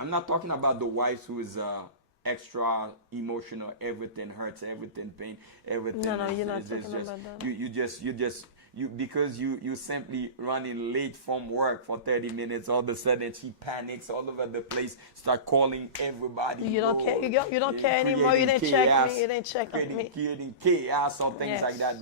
I'm not talking about the wife who is extra emotional, everything hurts, everything pain, everything. No, you're not talking about that. Because you simply running late from work for 30 minutes, all of a sudden she panics all over the place, start calling everybody. You don't care. You don't care anymore. You didn't check me. You didn't check on me. Creating chaos or things Yes. like that.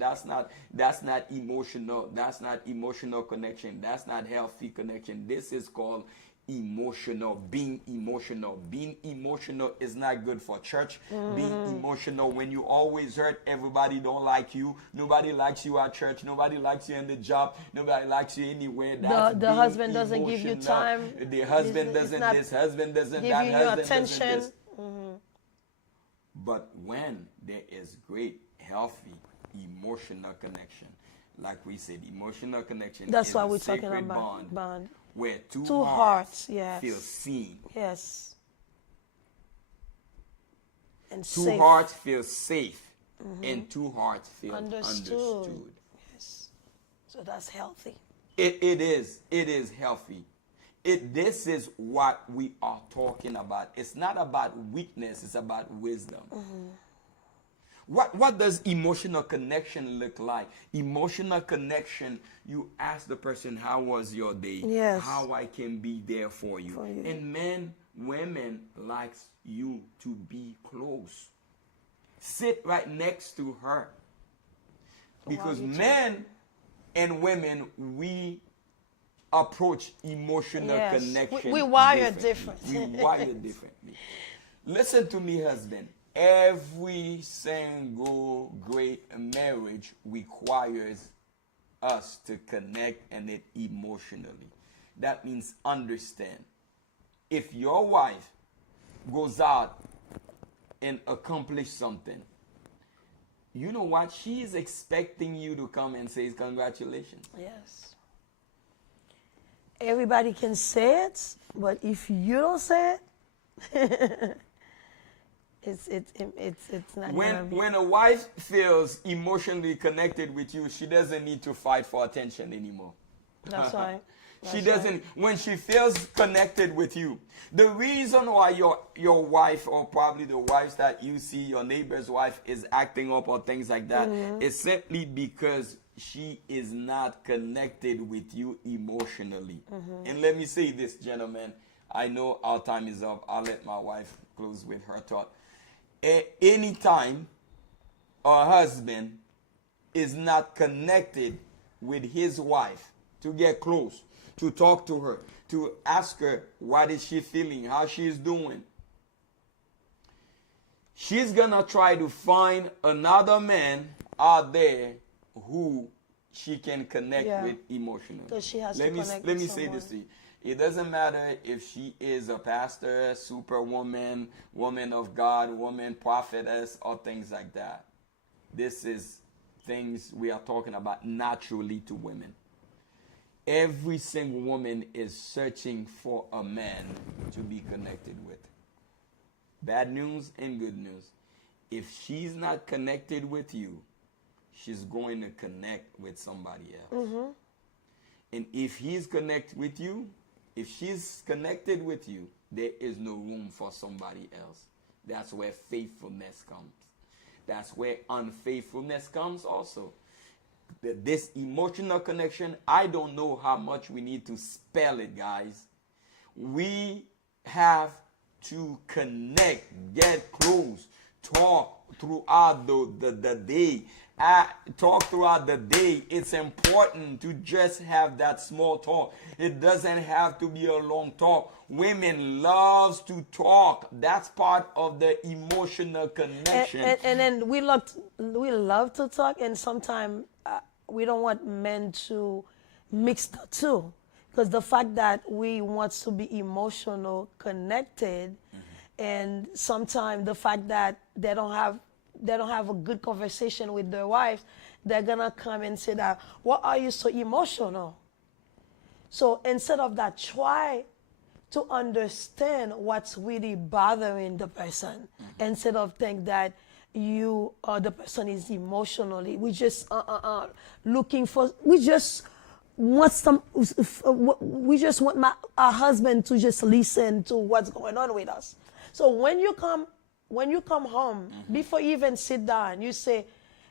That's not emotional. That's not emotional connection. That's not healthy connection. This is called emotional. Being emotional is not good for church. Being emotional, when you always hurt, everybody don't like you, nobody likes you at church, nobody likes you in the job, nobody likes you anywhere. The husband doesn't give you time. The husband It's doesn't not this, husband doesn't give that, you your husband doesn't attention. this. But when there is great healthy emotional connection, like we said, emotional connection, That's is why a we're talking sacred about bond. where two hearts, yes. feel seen. Yes. And Two safe. hearts feel safe, and two hearts feel understood. Yes. So that's healthy. It is healthy. This is what we are talking about. It's not about weakness, it's about wisdom. What does emotional connection look like? Emotional connection, you ask the person, how was your day? Yes. How I can be there for you. And men, women likes you to be close. Sit right next to her. Because men and women, we approach emotional Yes. connection. We wire differently. different. We wire differently. Listen to me, husband. Every single great marriage requires us to connect and it emotionally. That means understand. If your wife goes out and accomplish something, you know what? She's expecting you to come and say congratulations. Yes. Everybody can say it, but if you don't say it, it's not gonna be. When a wife feels emotionally connected with you, she doesn't need to fight for attention anymore. That's right. She doesn't. When she feels connected with you, the reason why your wife, or probably the wives that you see, your neighbor's wife, is acting up or things like that, is simply because she is not connected with you emotionally. And let me say this, gentlemen. I know our time is up. I'll let my wife close with her thought. Anytime a husband is not connected with his wife, to get close, to talk to her, to ask her what is she feeling, how she is doing, she's gonna try to find another man out there who she can connect with emotionally. So she has let to me connect let with me say someone. this to you. It doesn't matter if she is a pastor, superwoman, woman of God, woman prophetess, or things like that. This is things we are talking about naturally to women. Every single woman is searching for a man to be connected with. Bad news and good news. If she's not connected with you, she's going to connect with somebody else. And if he's connected with you, if she's connected with you, there is no room for somebody else. That's where faithfulness comes. That's where unfaithfulness comes also. This emotional connection, I don't know how much we need to spell it, guys. We have to connect, get close, talk throughout the day. Talk throughout the day. It's important to just have that small talk. It doesn't have to be a long talk. Women loves to talk. That's part of the emotional connection. And then we love to talk, and sometimes we don't want men to mix the two. Because the fact that we want to be emotional connected, and sometimes the fact that they don't have a good conversation with their wives, they're gonna come and say that, why are you so emotional? So instead of that, try to understand what's really bothering the person, instead of think that you or the person is emotionally. We just looking for. We just want our husband to just listen to what's going on with us. So when you come home, before you even sit down, you say,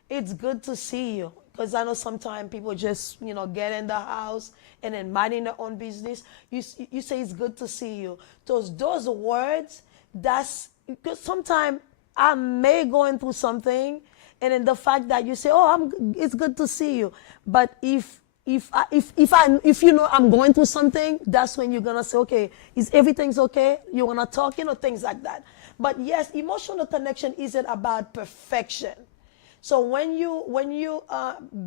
"It's good to see you." Because I know sometimes people just, get in the house and then minding their own business. You say, "It's good to see you." Those words, because sometimes I may going through something, and then the fact that you say, "Oh, it's good to see you," but if you know I'm going through something, that's when you're gonna say, "Okay, is everything's okay?" You wanna talk, things like that. But yes, emotional connection isn't about perfection. So when you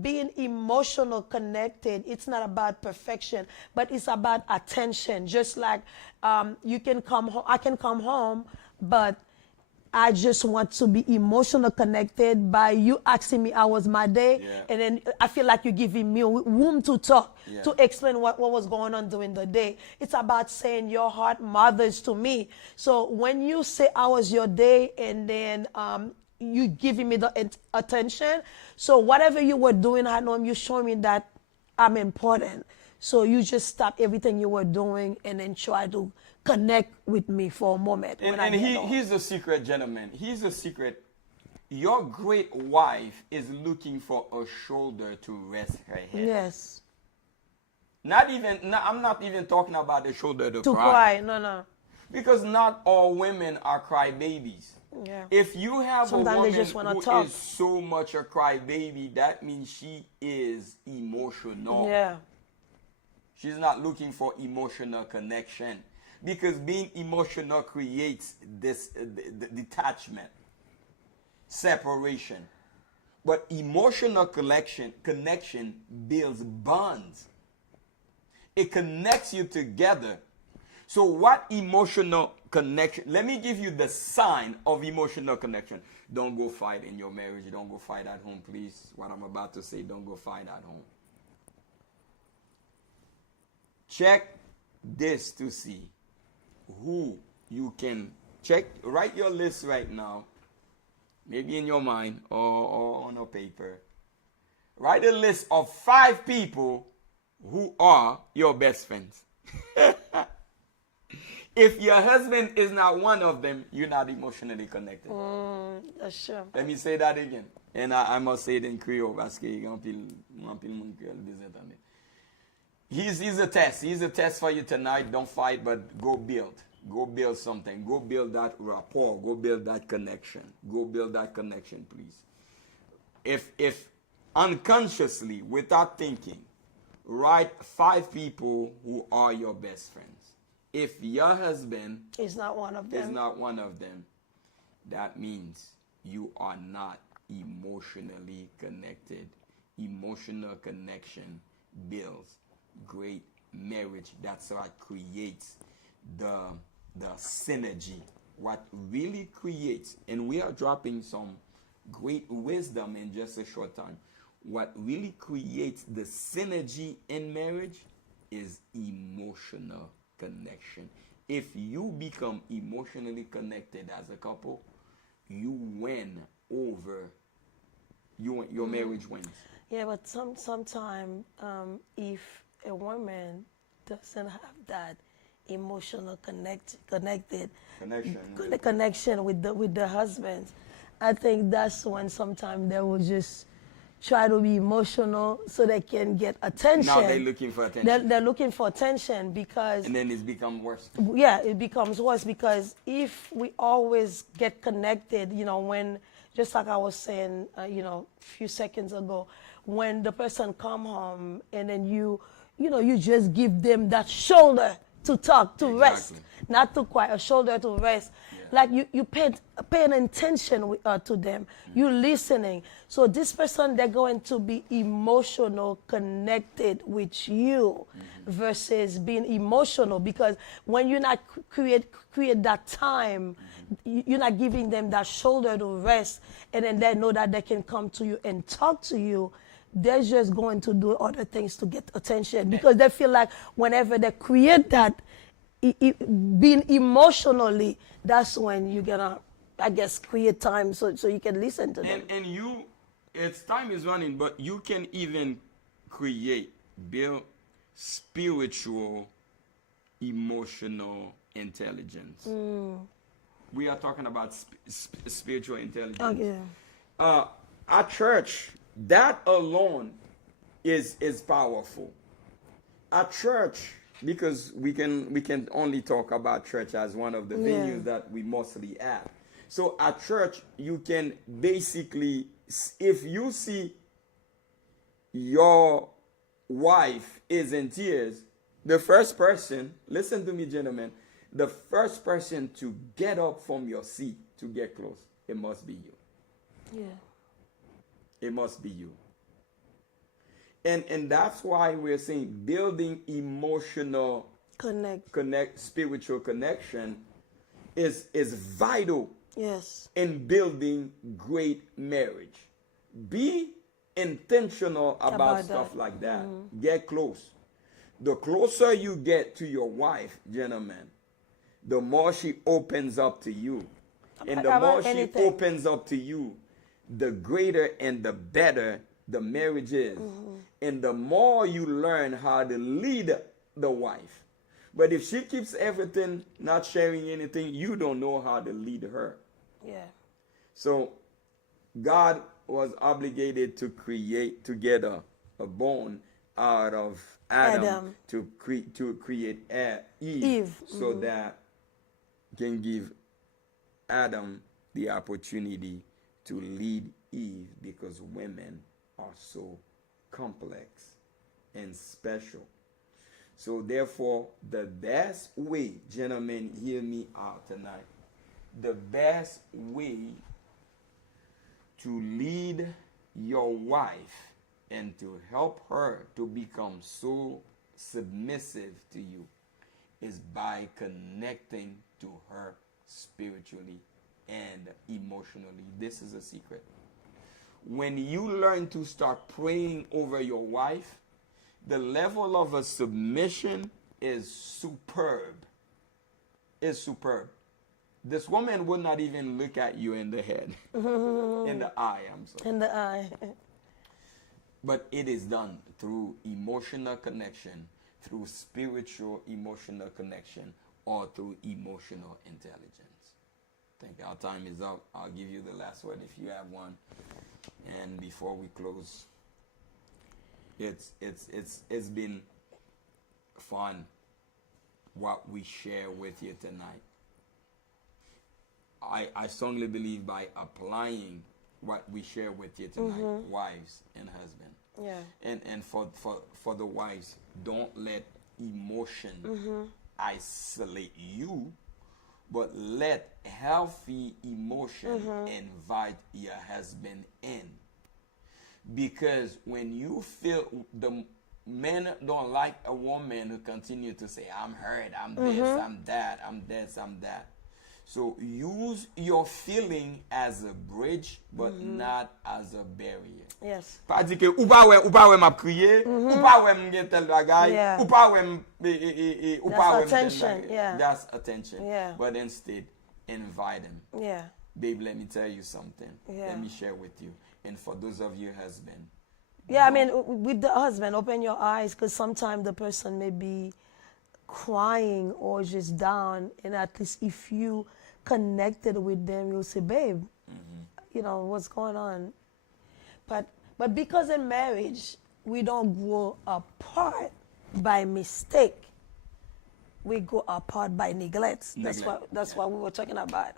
being emotional connected, it's not about perfection, but it's about attention. Just like you can come home, I can come home, but I just want to be emotional connected by you asking me how was my day, and then I feel like you're giving me room to talk, to explain what was going on during the day. It's about saying your heart matters to me. So when you say how was your day, and then you giving me the attention, so whatever you were doing at home, you show me that I'm important. So you just stop everything you were doing and then try to connect with me for a moment. Here's the secret, gentlemen. Here's the secret. Your great wife is looking for a shoulder to rest her head. Yes. I'm not even talking about the shoulder to cry. No. Because not all women are crybabies. Yeah. If you have Sometimes a woman they just wanna who talk. is so much a crybaby, that means she is emotional. Yeah. She's not looking for emotional connection, because being emotional creates this the detachment, separation. But emotional connection builds bonds. It connects you together. So what emotional connection? Let me give you the sign of emotional connection. Don't go fight in your marriage. Don't go fight at home, please. What I'm about to say, don't go fight at home. Check this to see who you can check. Write your list right now, maybe in your mind or on a paper. Write a list of 5 people who are your best friends. If your husband is not one of them, you're not emotionally connected. That's true. Let me say that again. And I must say it in Creole parce que he's a test. He's a test for you tonight. Don't fight, but go build. Go build something. Go build that rapport. Go build that connection. Go build that connection, please. If unconsciously, without thinking, write 5 people who are your best friends. If your husband is not one of them, that means you are not emotionally connected. Emotional connection builds great marriage. That's what creates the synergy. What really creates, and we are dropping some great wisdom in just a short time. What really creates the synergy in marriage is emotional connection. If you become emotionally connected as a couple, you win over. Your marriage wins. Yeah, but sometimes if a woman doesn't have that emotional connection with the husband, I think that's when sometimes they will just try to be emotional so they can get attention. Now they're looking for attention. They're looking for attention because... And then it's become worse. Yeah, it becomes worse because if we always get connected, when, just like I was saying, a few seconds ago, when the person come home and then you just give them that shoulder to talk, to rest, Exactly. not to quiet, a shoulder to rest. Like you paying attention to them. You listening. So this person, they're going to be emotional connected with you versus being emotional, because when you not create that time, you're not giving them that shoulder to rest, and then they know that they can come to you and talk to you. They're just going to do other things to get attention, because they feel like whenever they create that, being emotionally, that's when you're gonna, I guess, create time so you can listen to them. And you, it's time is running, but you can even build spiritual, emotional intelligence. We are talking about spiritual intelligence. Okay. At church, that alone is powerful. At church, because we can only talk about church as one of the venues that we mostly have. So at church, you can basically, if you see your wife is in tears, the first person, listen to me, gentlemen, the first person to get up from your seat to get close, it must be you. Yeah. It must be you. And that's why we're saying building emotional spiritual connection is vital. Yes. In building great marriage. Be intentional about stuff like that. Get close. The closer you get to your wife, gentlemen, the more she opens up to you. And the more she opens up to you, the greater and the better the marriage is. And the more you learn how to lead the wife. But if she keeps everything, not sharing anything, you don't know how to lead her. Yeah. So God was obligated to create together a bone out of Adam. to create Eve. So that can give Adam the opportunity to lead Eve, because women are so complex and special. So therefore, the best way, gentlemen, hear me out tonight, the best way to lead your wife and to help her to become so submissive to you is by connecting to her spiritually and emotionally. This is a secret. When you learn to start praying over your wife, the level of a submission is superb. Is superb. This woman would not even look at you in the head. In the eye, I'm sorry. In the eye. But it is done through emotional connection, through spiritual emotional connection, or through emotional intelligence. I think our time is up. I'll give you the last word if you have one. And before we close, it's been fun what we share with you tonight. I strongly believe by applying what we share with you tonight, wives and husbands. Yeah. And for the wives, don't let emotion isolate you, but let healthy emotion invite your husband in. Because when you feel, the men don't like a woman who continue to say, I'm hurt, I'm this, I'm that, I'm this, I'm that. So use your feeling as a bridge, but not as a barrier. Yes. Pas di ke ou pa wè m'ap kriye, ou pa wè m'gen tel bagay, ou pa wè ou pa wè attention, That's attention. Yeah. But instead, invite him. Yeah. Babe, let me tell you something. Yeah. Let me share with you. And for those of you husband. Yeah, I mean, with the husband, open your eyes, because sometimes the person may be crying or just down, and at least if you connected with them, you'll say, babe, you know, what's going on? But because in marriage, we don't grow apart by mistake. We go apart by neglect. That's what we were talking about.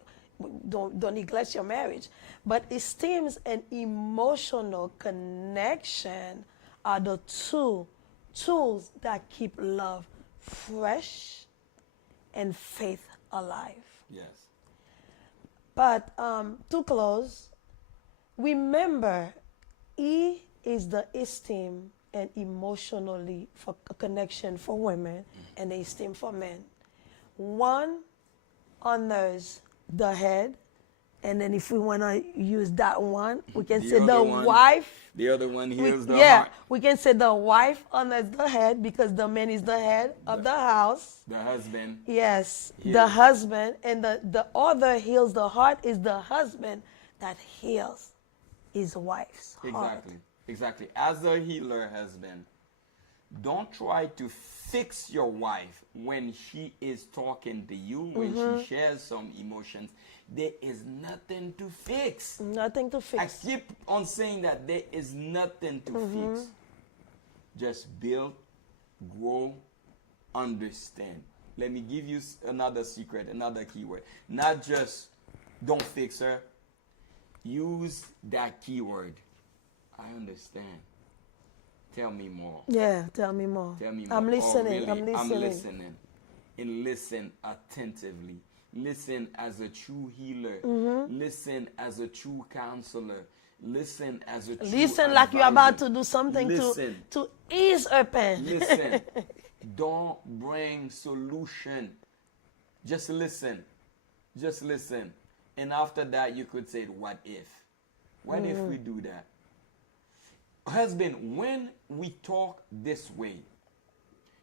Don't neglect your marriage. But esteem and emotional connection are the two tools that keep love fresh and faith alive. Yes. But to close, remember, E is the esteem and emotionally for a connection for women and the esteem for men. One honors the head, and then if we want to use that one, we can say the wife. The other one heals the Yeah, heart. we can say the wife honors the head because the man is the head of the house. The husband. Yes, Yeah. the husband, and the other heals the heart is the husband that heals his wife's heart. Exactly. Exactly. As a healer husband, don't try to fix your wife when she is talking to you, when she shares some emotions. There is nothing to fix. Nothing to I fix. keep on saying that there is nothing to fix. Just build, grow, understand. Let me give you another secret, another keyword. Not just don't fix her. Use that keyword. I understand. Tell me more. Yeah, tell me more. Tell me more. I'm listening. Really, I'm listening. I'm listening. And listen attentively. Listen as a true healer. Listen as a true counselor. Listen as a true Listen like you're about advisor. to do something Listen. to ease her pain. Listen. Don't bring solution. Just listen. Just listen. And after that, you could say, what if? What if we do that? Husband, when we talk this way,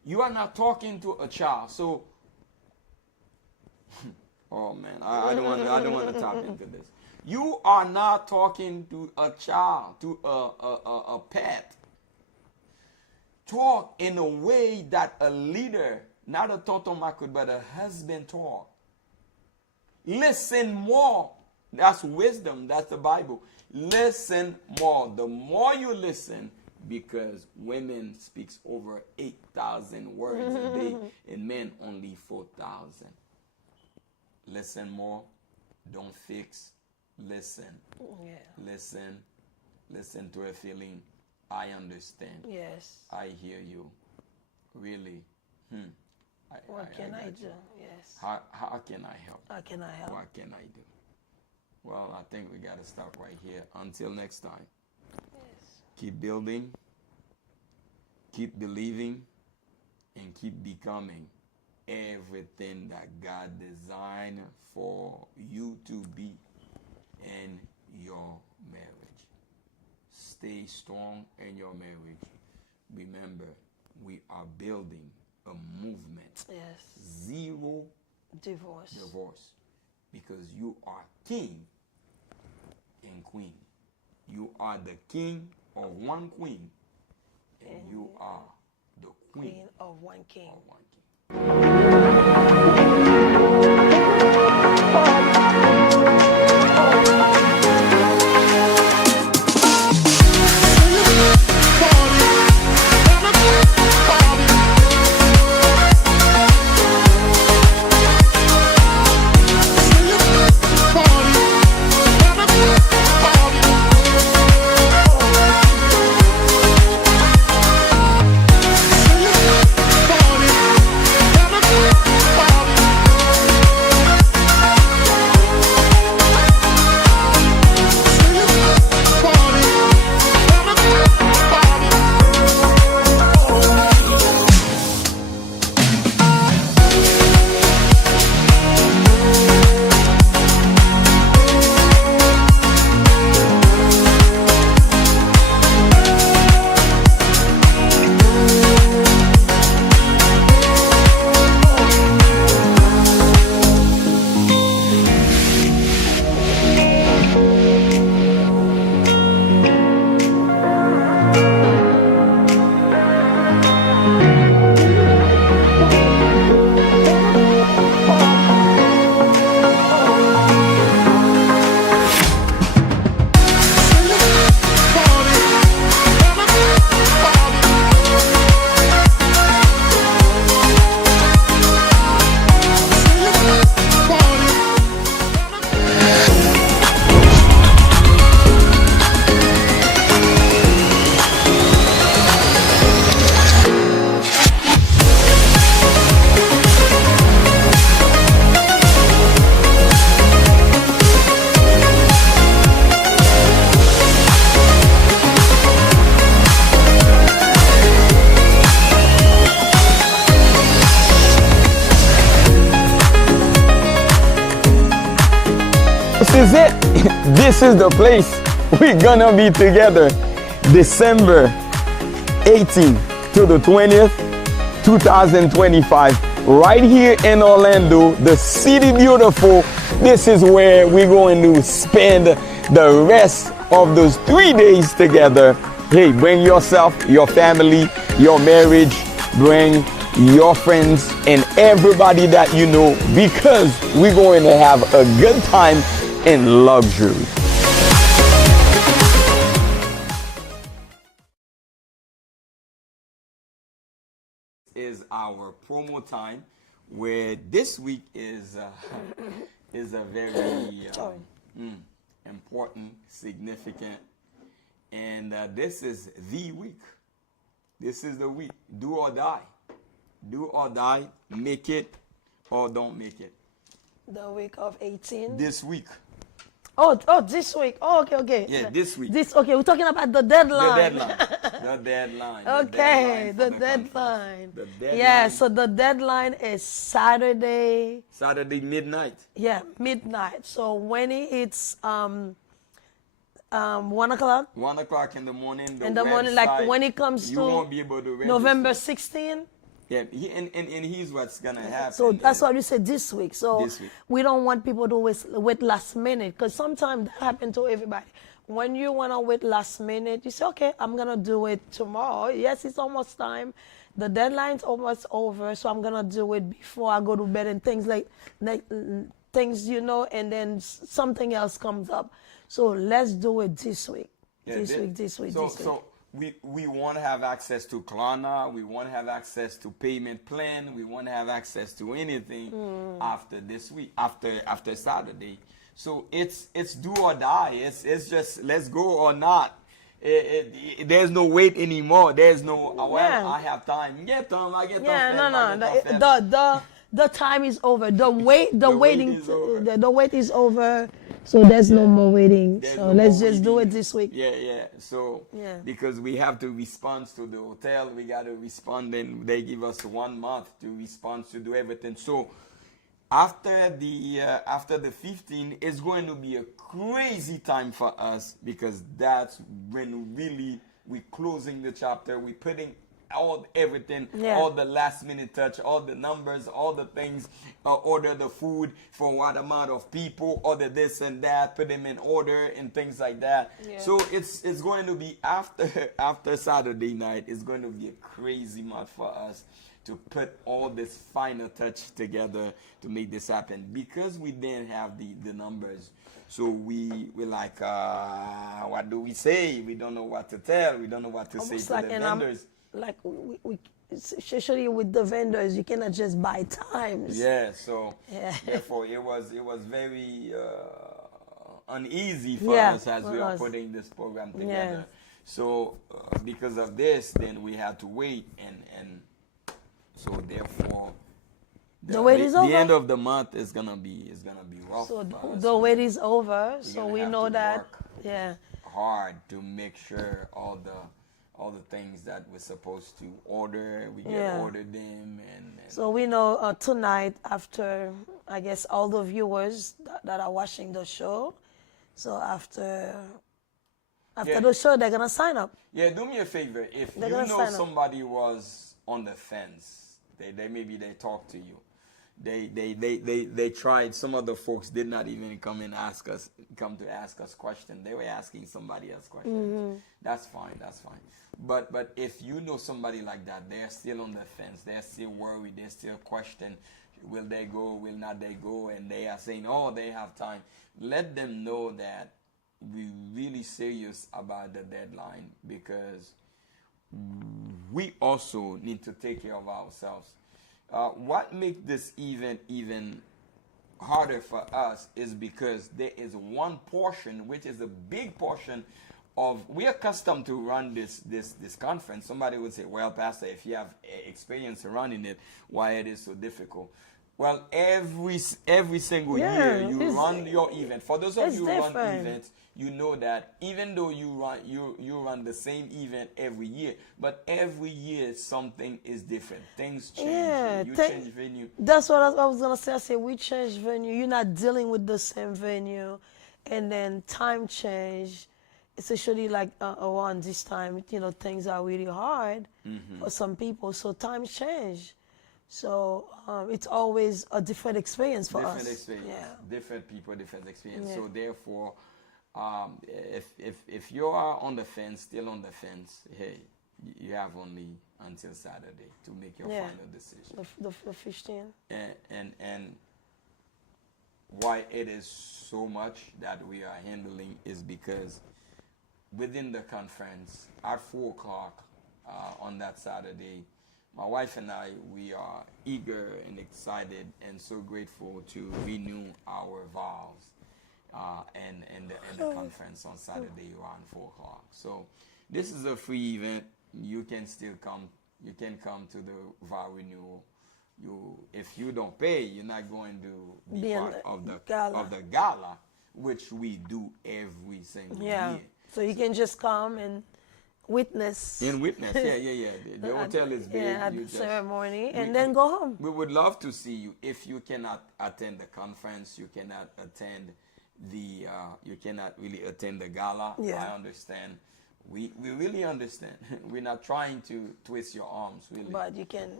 you are not talking to a child. So, oh man, I don't want to tap into this. You are not talking to a child, to a pet. Talk in a way that a leader, not a tonton makud, but a husband talk. Listen more. That's wisdom. That's the Bible. Listen more. The more you listen, because women speaks over 8,000 words a day and men only 4,000. Listen more. Don't fix. Listen. Yeah. Listen. Listen to a feeling. I understand. Yes. I hear you. Really. What can I got do? you. Yes. How can I help? How can I help? What can I do? Well, I think we got to stop right here. Until next time. Yes. Keep building, keep believing, and keep becoming everything that God designed for you to be in your marriage. Stay strong in your marriage. Remember, we are building a movement. Yes. Zero Divorce. divorce. Because you are king and queen. You are the king of one queen, and you are the queen Queen of one king. of one king. Party. is it. This is the place we're gonna be together. December 18th to the 20th, 2025. Right here in Orlando, the city beautiful. This is where we're going to spend the rest of those 3 days together. Hey, bring yourself, your family, your marriage, bring your friends and everybody that you know, because we're going to have a good time in luxury. Is our promo time, where this week is a very important, significant, and this is the week. This is the week. Do or die. Do or die. Make it or don't make it. The week of 18. This week. Oh, this week. Oh, okay. Yeah, this week. Okay, we're talking about the deadline. The deadline. Okay, the deadline. Yeah, so the deadline is Saturday. Saturday midnight. Yeah, midnight. So when it's 1 o'clock. 1 o'clock in the morning. In the morning, like when it comes to won't be able to register. November 16. Yeah, and here's what's gonna happen. So that's why we said this week. So this week. We don't want people to wait last minute, because sometimes that happens to everybody. When you want to wait last minute, you say, okay, I'm gonna do it tomorrow. Yes, it's almost time. The deadline's almost over, so I'm gonna do it before I go to bed, and things like things, and then something else comes up. So let's do it this week. Yeah, this week. So we want to have access to Klarna. We want to have access to payment plan. We want to have access to anything after this week, after Saturday. So it's do or die. It's just let's go or not. There's no wait anymore. There's no I have time. Get time. I get time. No. The time is over. The wait is over. So there's no more waiting. So let's just do it this week. Yeah. So because we have to respond to the hotel, we got to respond, and they give us 1 month to respond to do everything. So after the 15th, it's going to be a crazy time for us, because that's when really we're closing the chapter. We're putting everything, all the last minute touch, all the numbers, all the things, order the food for what amount of people, order this and that, put them in order and things like that. So it's going to be after Saturday night. It's going to be a crazy month for us to put all this final touch together to make this happen, because we didn't have the numbers. So we're like, what do we say? We don't know what to tell. We don't know what to say to the vendors. Like we especially with the vendors, you cannot just buy times. Yeah, so therefore it was very uneasy for us as we are putting this program together. So because of this, then we had to wait, and so therefore the wait is over. The end of the month is gonna be rough. So the wait is over. So we know that hard to make sure all the things that we're supposed to order, we get ordered them, and so we know tonight, after I guess all the viewers that are watching the show, so after the show they're gonna sign up. Yeah, do me a favor. If you know somebody was on the fence, maybe they talked to you. They tried. Some of the folks did not even come to ask us questions. They were asking somebody else questions. That's fine. But if you know somebody like that, they're still on the fence. They're still worried. They're still questioning, will they go? Will not they go? And they are saying, oh, they have time. Let them know that we're really serious about the deadline, because we also need to take care of ourselves. What makes this event even harder for us is because there is one portion, which is a big portion of, we're accustomed to run this conference. Somebody would say, well, Pastor, if you have experience running it, why it is so difficult? Well, every single year you run your event. For those of you who run events, you know that even though you run the same event every year, but every year something is different. Things change. Yeah, you change venue. That's what I was gonna say. I say we change venue. You're not dealing with the same venue And then time change, especially like around this time, things are really hard for some people. So times change. So it's always a different experience for us. Different experience. Yeah. Different people, different experience. Yeah. So therefore, if you are on the fence, still on the fence, hey, you have only until Saturday to make your final decision. The 15th. And why it is so much that we are handling is because within the conference at 4 o'clock on that Saturday, my wife and I, we are eager and excited and so grateful to renew our vows and the conference on Saturday around 4 o'clock. So this is a free event. You can still come. You can come to the vow renewal. If you don't pay, you're not going to be part of the gala, which we do every single year. So you can just come and witness. Yeah. The hotel is big. At the ceremony, and then go home. We would love to see you. If you cannot attend the conference, you cannot attend you cannot really attend the gala. I understand. We really understand. We're not trying to twist your arms, really. But you can.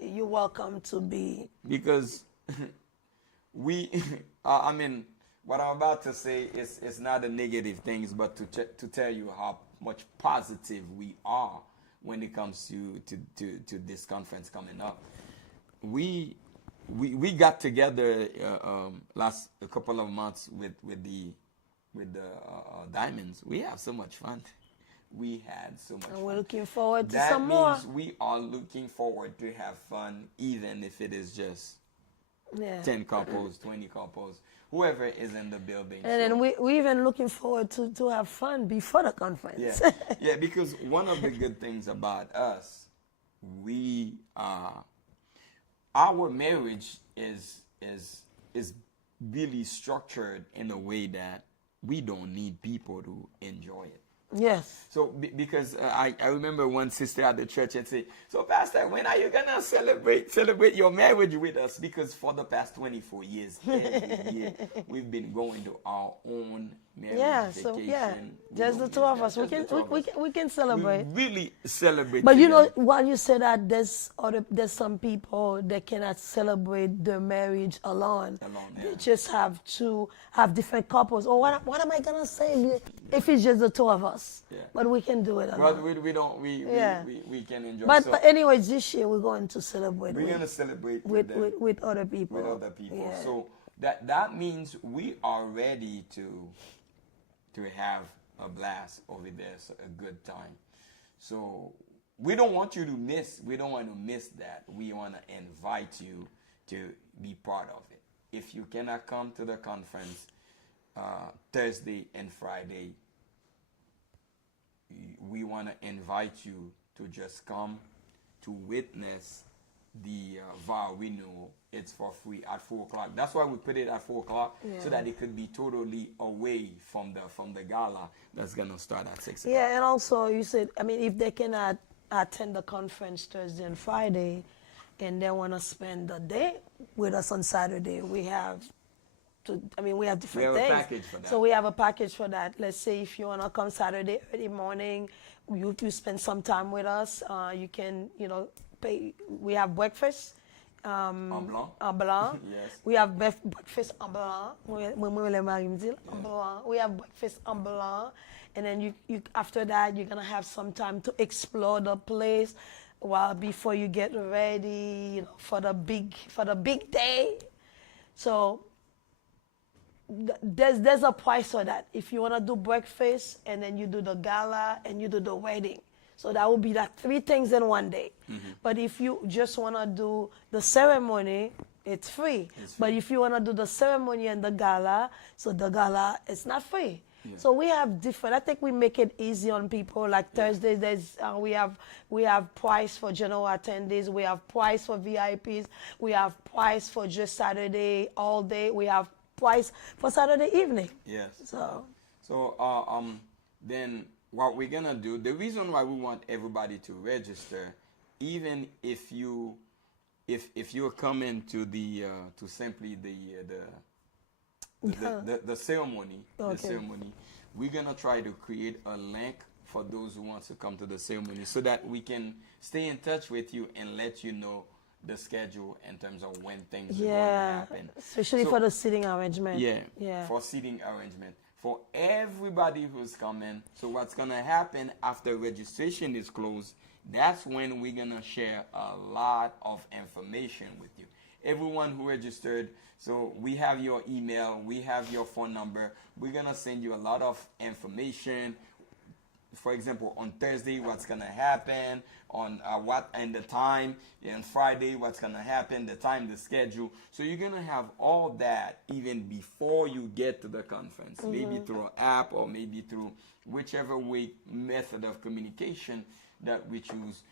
You're welcome to be. Because I mean, what I'm about to say is not a negative things, but to tell you how much positive we are when it comes to this conference coming up. We got together last a couple of months with the diamonds. We have so much fun. We had so much fun. We're looking forward to some more. That means we are looking forward to have fun, even if it is just 10 couples, 20 couples, whoever is in the building. And then we even looking forward to have fun before the conference. Yeah, because one of the good things about us, our marriage is really structured in a way that we don't need people to enjoy it. Yes. So because I remember one sister at the church and say, "So Pastor, when are you gonna celebrate your marriage with us?" Because for the past 24 years, every year we've been going to our own marriage vacation. Just the two of us. We can celebrate. We really celebrate. But together. while you say that, there's some people that cannot celebrate their marriage alone. They just have to have different couples. Or what am I gonna say if it's just the two of us? But we can do it alone. But we can enjoy. But anyways, this year we're going to celebrate. We're gonna celebrate with other people. With other people. Yeah. So that means we are ready to have a blast over there, so a good time. So we don't want you to miss. We don't want to miss that. We want to invite you to be part of it. If you cannot come to the conference Thursday and Friday, we want to invite you to just come to witness the vow renewal. It's for free at 4 o'clock. That's why we put it at 4 o'clock, so that it could be totally away from the gala that's gonna start at 6 o'clock. Yeah, and also you said, I mean, if they cannot attend the conference Thursday and Friday, and they want to spend the day with us on Saturday, we have different things. We have a package for that. So we have a package for that. Let's say if you want to come Saturday early morning, you spend some time with us. You can, pay. We have breakfast. En blanc. En blanc. Yes. We have breakfast en blanc. We have breakfast en blanc. And then you after that, you're going to have some time to explore the place before you get ready, for the big day. So there's a price for that. If you want to do breakfast and then you do the gala and you do the wedding. So that would be like 3 things in one day. Mm-hmm. But if you just want to do the ceremony, it's free. But if you want to do the ceremony and the gala, so the gala, it's not free. Yeah. So we have different. I think we make it easy on people. Like Thursdays, we have price for general attendees. We have price for VIPs. We have price for just Saturday all day. We have price for Saturday evening. Yes. So then what we're gonna do, the reason why we want everybody to register, even if you're coming to the to simply the ceremony, Okay. the ceremony, we're gonna try to create a link for those who want to come to the ceremony so that we can stay in touch with you and let you know the schedule in terms of when things are going to happen. Especially for the seating arrangement. Yeah, for seating arrangement. For everybody who's coming, so what's going to happen after registration is closed, that's when we're going to share a lot of information with you. Everyone who registered, so we have your email, we have your phone number, we're going to send you a lot of information. For example, on Thursday, what's going to happen, on what and the time, and Friday, what's going to happen, the time, the schedule. So you're going to have all that even before you get to the conference, maybe through an app or maybe through whichever method of communication that we choose.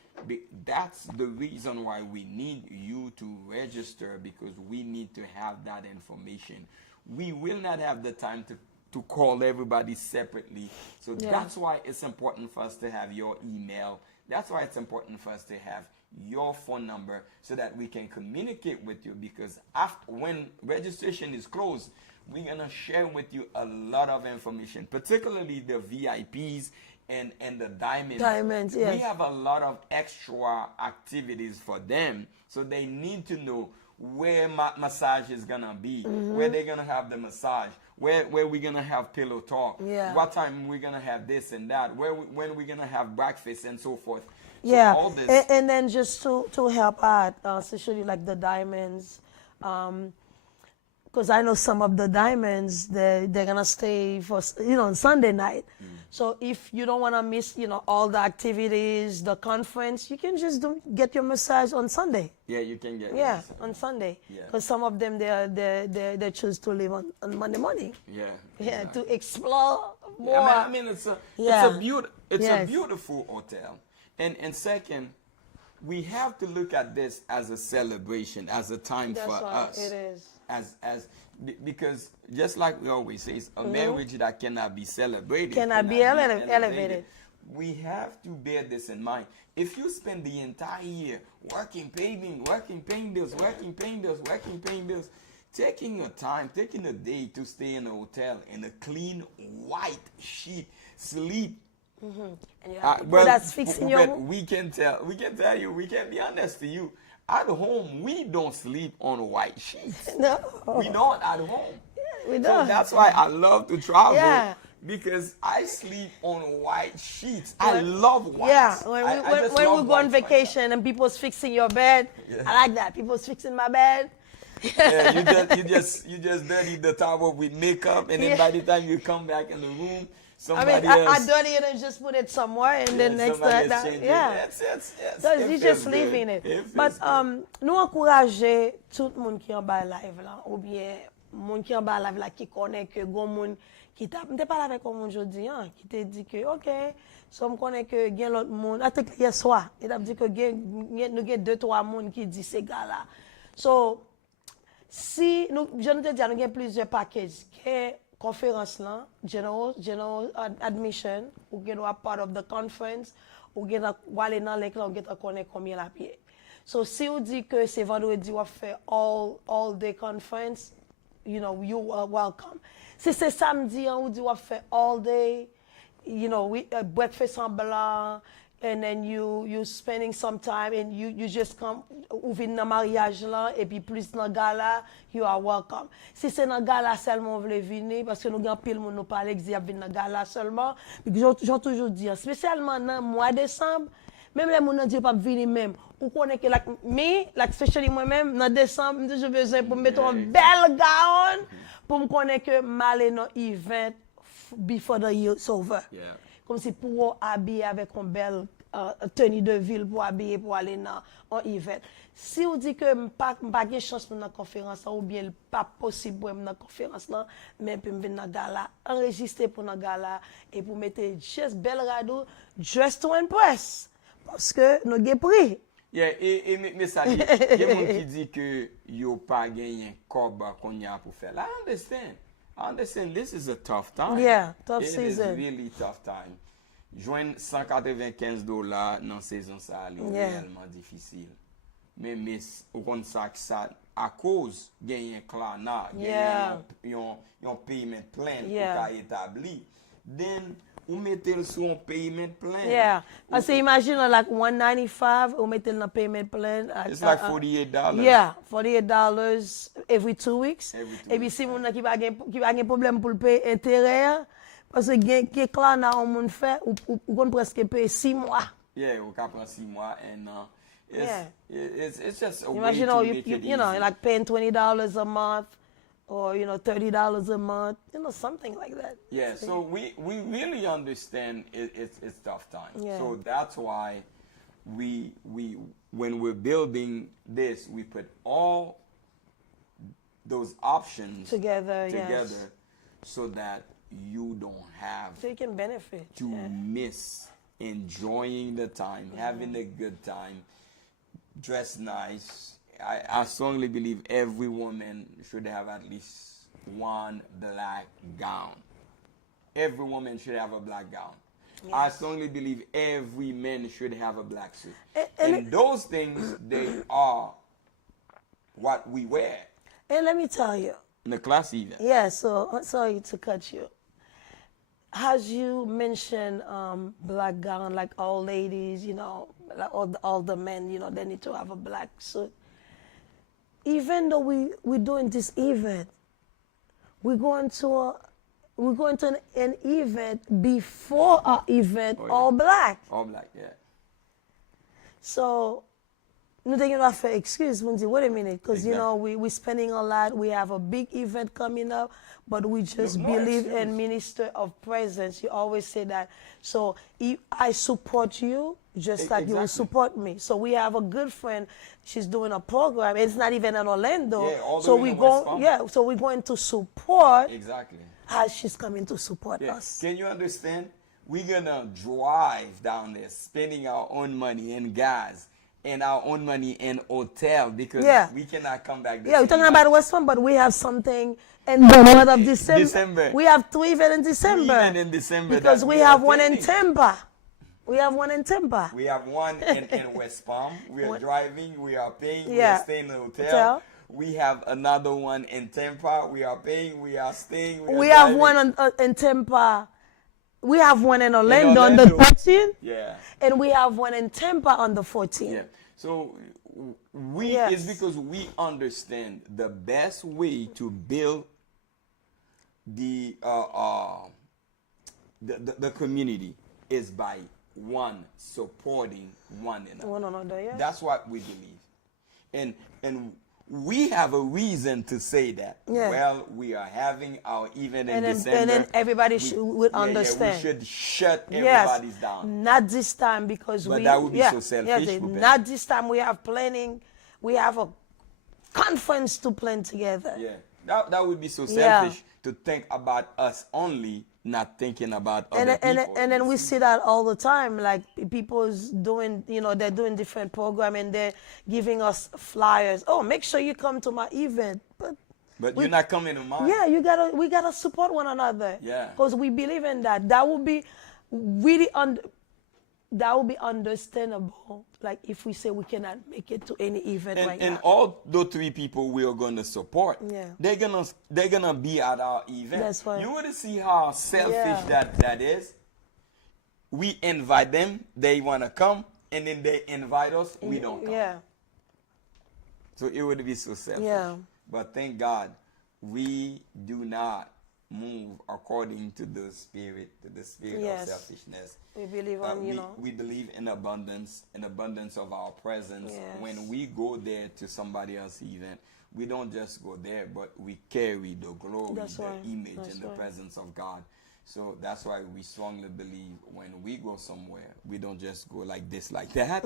That's the reason why we need you to register, because we need to have that information. We will not have the time to call everybody separately. So that's why it's important for us to have your email. That's why it's important for us to have your phone number so that we can communicate with you, because when registration is closed, we're going to share with you a lot of information, particularly the VIPs and the diamonds. Diamonds, yes. We have a lot of extra activities for them, so they need to know where massage is going to be, where they're going to have the massage, where we're going to have pillow talk, what time we're going to have this and that, when we're going to have breakfast and so forth. So all this. And then just to help out, especially like the diamonds, because I know some of the diamonds, they're going to stay for, on Sunday night. So if you don't want to miss, all the activities, the conference, you can just get your massage on Sunday. Yeah, you can get on Sunday. Yeah. Because some of them, they choose to live on Monday morning. Yeah. Yeah, Exactly. to explore more. I mean it's a beautiful hotel. And second, we have to look at this as a celebration, as a time for us. It is. Because just like we always say, it's a marriage that cannot be celebrated. Cannot be elevated. We have to bear this in mind. If you spend the entire year working, paying bills, taking your time, taking a day to stay in a hotel in a clean white sheet, sleep. And you have people that's fixing your room. We can tell you, we can be honest to you. At home, we don't sleep on white sheets. No. We don't at home. We don't. So that's why I love to travel, because I sleep on white sheets. I love white. Yeah, when we go on vacation and people's fixing your bed, I like that. People's fixing my bed. Yeah, you just dirty the towel with makeup, and then by the time you come back in the room, somebody else. I dirty it and just put it somewhere, and then next time, so you just leave in it. But nous encourager tout le monde qui en bas live là, ou bien monde qui en bas live là qui connaît que gon monde qui t'a m'te parlé avec un monde jodi qui te dit que OK, so me connaît que gen l'autre monde, à hier soir, il a dit que nous gen 2-3 monde qui dit ces gars là. So si nous je nous te dis nous gen plusieurs packages que conférence là, general admission, ou get a part of the conference, ou get a aller dans l'écran, ou get a connaître combien la pied. So si on dit que c'est vendredi on fait all day conference, you are welcome. Si c'est samedi on dit on fait all day, we breakfast en blanc, and then you spending some time and you just come ou vin dans mariage là et puis plus dans gala, you are welcome. Si c'est dans gala seulement vous voulez venir, parce que nous grand pile monde nous parler que vient dans gala seulement, j'ai toujours dit spécialement dans mois de décembre, même les gens disent pas venir même, ou connaît que especially moi même dans décembre, j'ai besoin pour mettre un bel gown pour me connaître que m'aller dans event before the year is over. Yeah. Comme si pour habiller avec une belle tenue de ville pour habiller pour aller dans un event. Si on dit que pas de chance pour la conférence ou bien pas possible pour la conférence là, mais puis venir dans gala, enregistrer pour la gala et pour mettre juste belle radio, dress to impress parce que nous avons pris. Yeah, mais ça il y a des gens qui disent que yo pas gagné cob qu'on y a pour faire. I understand this is a tough time. Yeah, tough season. It is really tough time. Joindre $195 dans saison ça est réellement difficile. mais ou kon sa ki sa à cause genyen Klarna, Yeah. genyen yon payment plan Yeah. ou ka établi, then ou mettez sur un payment plan. Yeah. I say imagine like 195 ou mettez le payment plan. It's like $48. Yeah, $48 every 2 weeks. Every 2 Et puis weeks, si moun ki pa gen problème pour le payer intérêt, parce que gen Klarna on moun fait ou kon presque payer 6 mois. Yeah, ou ka pran 6 mois and Yeah. it's just a Imagine way how to you, make you, it you know, easy. like paying $20 a month or, you know, $30 a month, you know, something like that. Yeah, so we really understand it's tough time. Yeah. So that's why we when we're building this, we put all those options Together, yes. so that you don't have So you can benefit. to Yeah. miss enjoying the time, having a good time, dress nice. I strongly believe every woman should have at least one black gown. Every woman should have a black gown. I strongly believe every man should have a black suit. And those things, they are what we wear And let me tell you, in the class event. yeah, so I'm sorry to cut you. As you mentioned, black gown, like all ladies, you know, like all the men, you know, they need to have a black suit. Even though we're doing this event, we're going to an event before our event, Oh, yeah. all black. All black, yeah. So, nous devons faire excuse, we say, wait a minute, because you know Exactly. we're spending a lot. We have a big event coming up, but we just No believe excuse. in minister of presence. You always say that. So I support you just like you will Exactly. support me. So we have a good friend. She's doing a program. It's not even in Orlando. Yeah, all the so way we in West go. Palm. Yeah. So we're going to support Exactly. as she's coming to support Yeah. us. Can you understand? We're gonna drive down there, spending our own money in gas and our own money in hotel because Yeah. we cannot come back. Yeah, we're talking about West Palm, but we have something in the month of December. December. We have 2 events in December. Even in December. Because that we are have one in attending. Tampa. We have one in Tampa. We have one in West Palm. We are driving. We are paying. We Yeah. are staying in a hotel. Hotel. We have another one in Tampa. We are paying. We are staying. We are have driving. one in Tampa. We have one in Orlando on the Orlando. 13th. Yeah. And we have one in Tampa on the 14th. Yeah. So we Yes. it's because we understand the best way to build the community is by one supporting one another. One another, yes. That's what we believe. And we have a reason to say that. Yeah. Well, we are having our event in And then- December. and then everybody would Yeah, understand. we should shut Yes. everybody's down. Not this time because But we. that would be yeah, so selfish, yeah, Ruben. not this time. We have planning. We have a conference to plan together. Yeah, that would be so Yeah. selfish to think about us only, not thinking about other And people. then we see that all the time, like people's doing, you know, they're doing different program and they're giving us flyers. Oh, make sure you come to my event. But you're not coming to mine. Yeah, we gotta support one another. Yeah. Because we believe in that. That would be really that would be understandable. Like if we say we cannot make it to any event right And now. all the 3 people we are going to support, Yeah. they're gonna be at our event. That's right. You want to see how selfish Yeah. that is? We invite them, they want to come, and then they invite us, we don't come. Yeah. So it would be so selfish. Yeah. But thank God, we do not move according to the spirit Yes. of selfishness. We believe on, you know. We believe in abundance of our presence. Yes. When we go there to somebody else's event, we don't just go there, but we carry the glory, That's the right. image, That's and the right. presence of God. So that's why we strongly believe when we go somewhere, we don't just go like this, like that,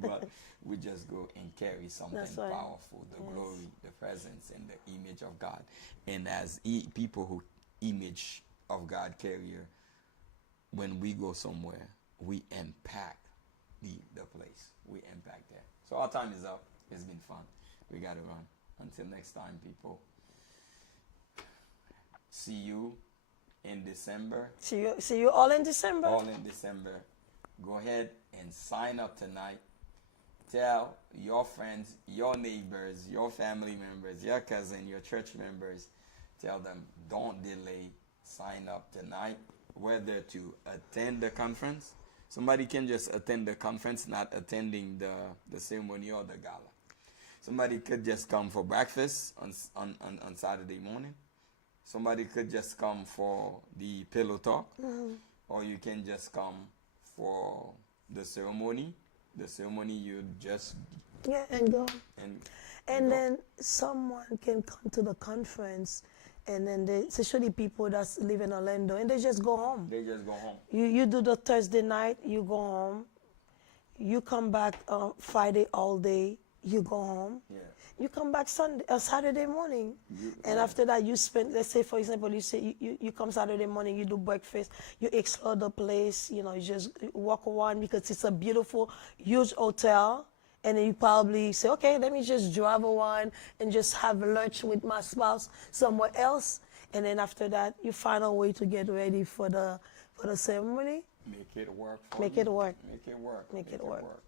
but we just go and carry something That's right. powerful, the glory, the presence, and the image of God. And as people who image of God carrier, when we go somewhere, we impact the place. We impact that. So our time is up. It's been fun. We got to run. Until next time, people. See you in December. See you all in December. All in December. Go ahead and sign up tonight. tell your friends, your neighbors, your family members, your cousin, your church members, tell them, don't delay, sign up tonight, whether to attend the conference. Somebody can just attend the conference, not attending the ceremony or the gala. Somebody could just come for breakfast on Saturday morning. Somebody could just come for the pillow talk. Or you can just come for the ceremony. The ceremony, you just... Yeah, and go. And go. then someone can come to the conference, and then especially people that live in Orlando, and they just go home. They just go home. You do the Thursday night, you go home. You come back Friday all day, you go home. Yeah. You come back Saturday morning. And after that, you spend, let's say, for example, you say you come Saturday morning, you do breakfast, you explore the place, you just walk around because it's a beautiful, huge hotel. And then you probably say, okay, let me just drive around and just have lunch with my spouse somewhere else. And then after that, you find a way to get ready for the ceremony. Make it work. Make it work. Make it work. Make it work.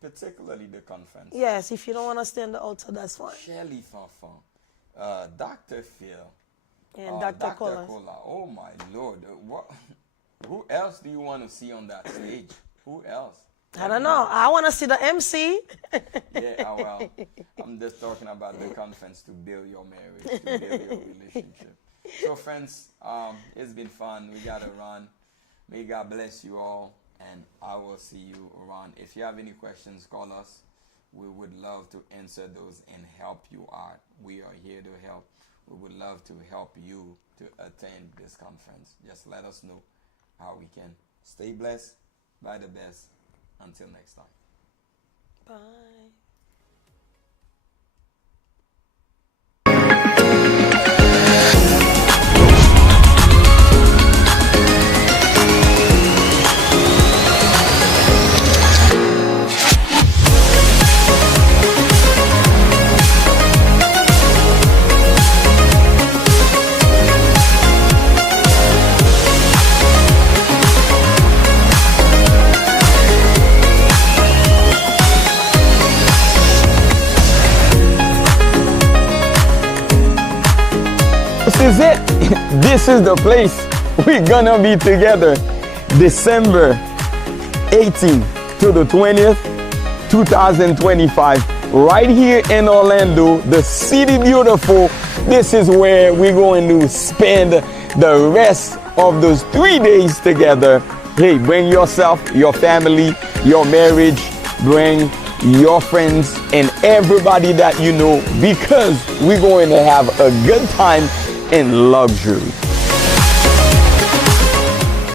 Particularly the conference. Yes, if you don't want to stay in the altar, that's fine. Shelly Fanfan, Dr. Phil, And Dr. Carline. Oh my Lord, who else do you want to see on that stage? Who else? I don't know. I want to see the MC. Yeah, well, I'm just talking about the conference to build your marriage, to build your relationship. So friends, it's been fun. We got to run. May God bless you all. And I will see you around. If you have any questions, call us. We would love to answer those and help you out. We are here to help. We would love to help you to attend this conference. Just let us know how we can. Stay blessed. By the best. Until next time. Bye. This is it. This is the place we're gonna be together. December 18th to the 20th, 2025. Right here in Orlando, the city beautiful. This is where we're going to spend the rest of those 3 days together. Hey, bring yourself, your family, your marriage, bring your friends and everybody that you know, because we're going to have a good time in luxury.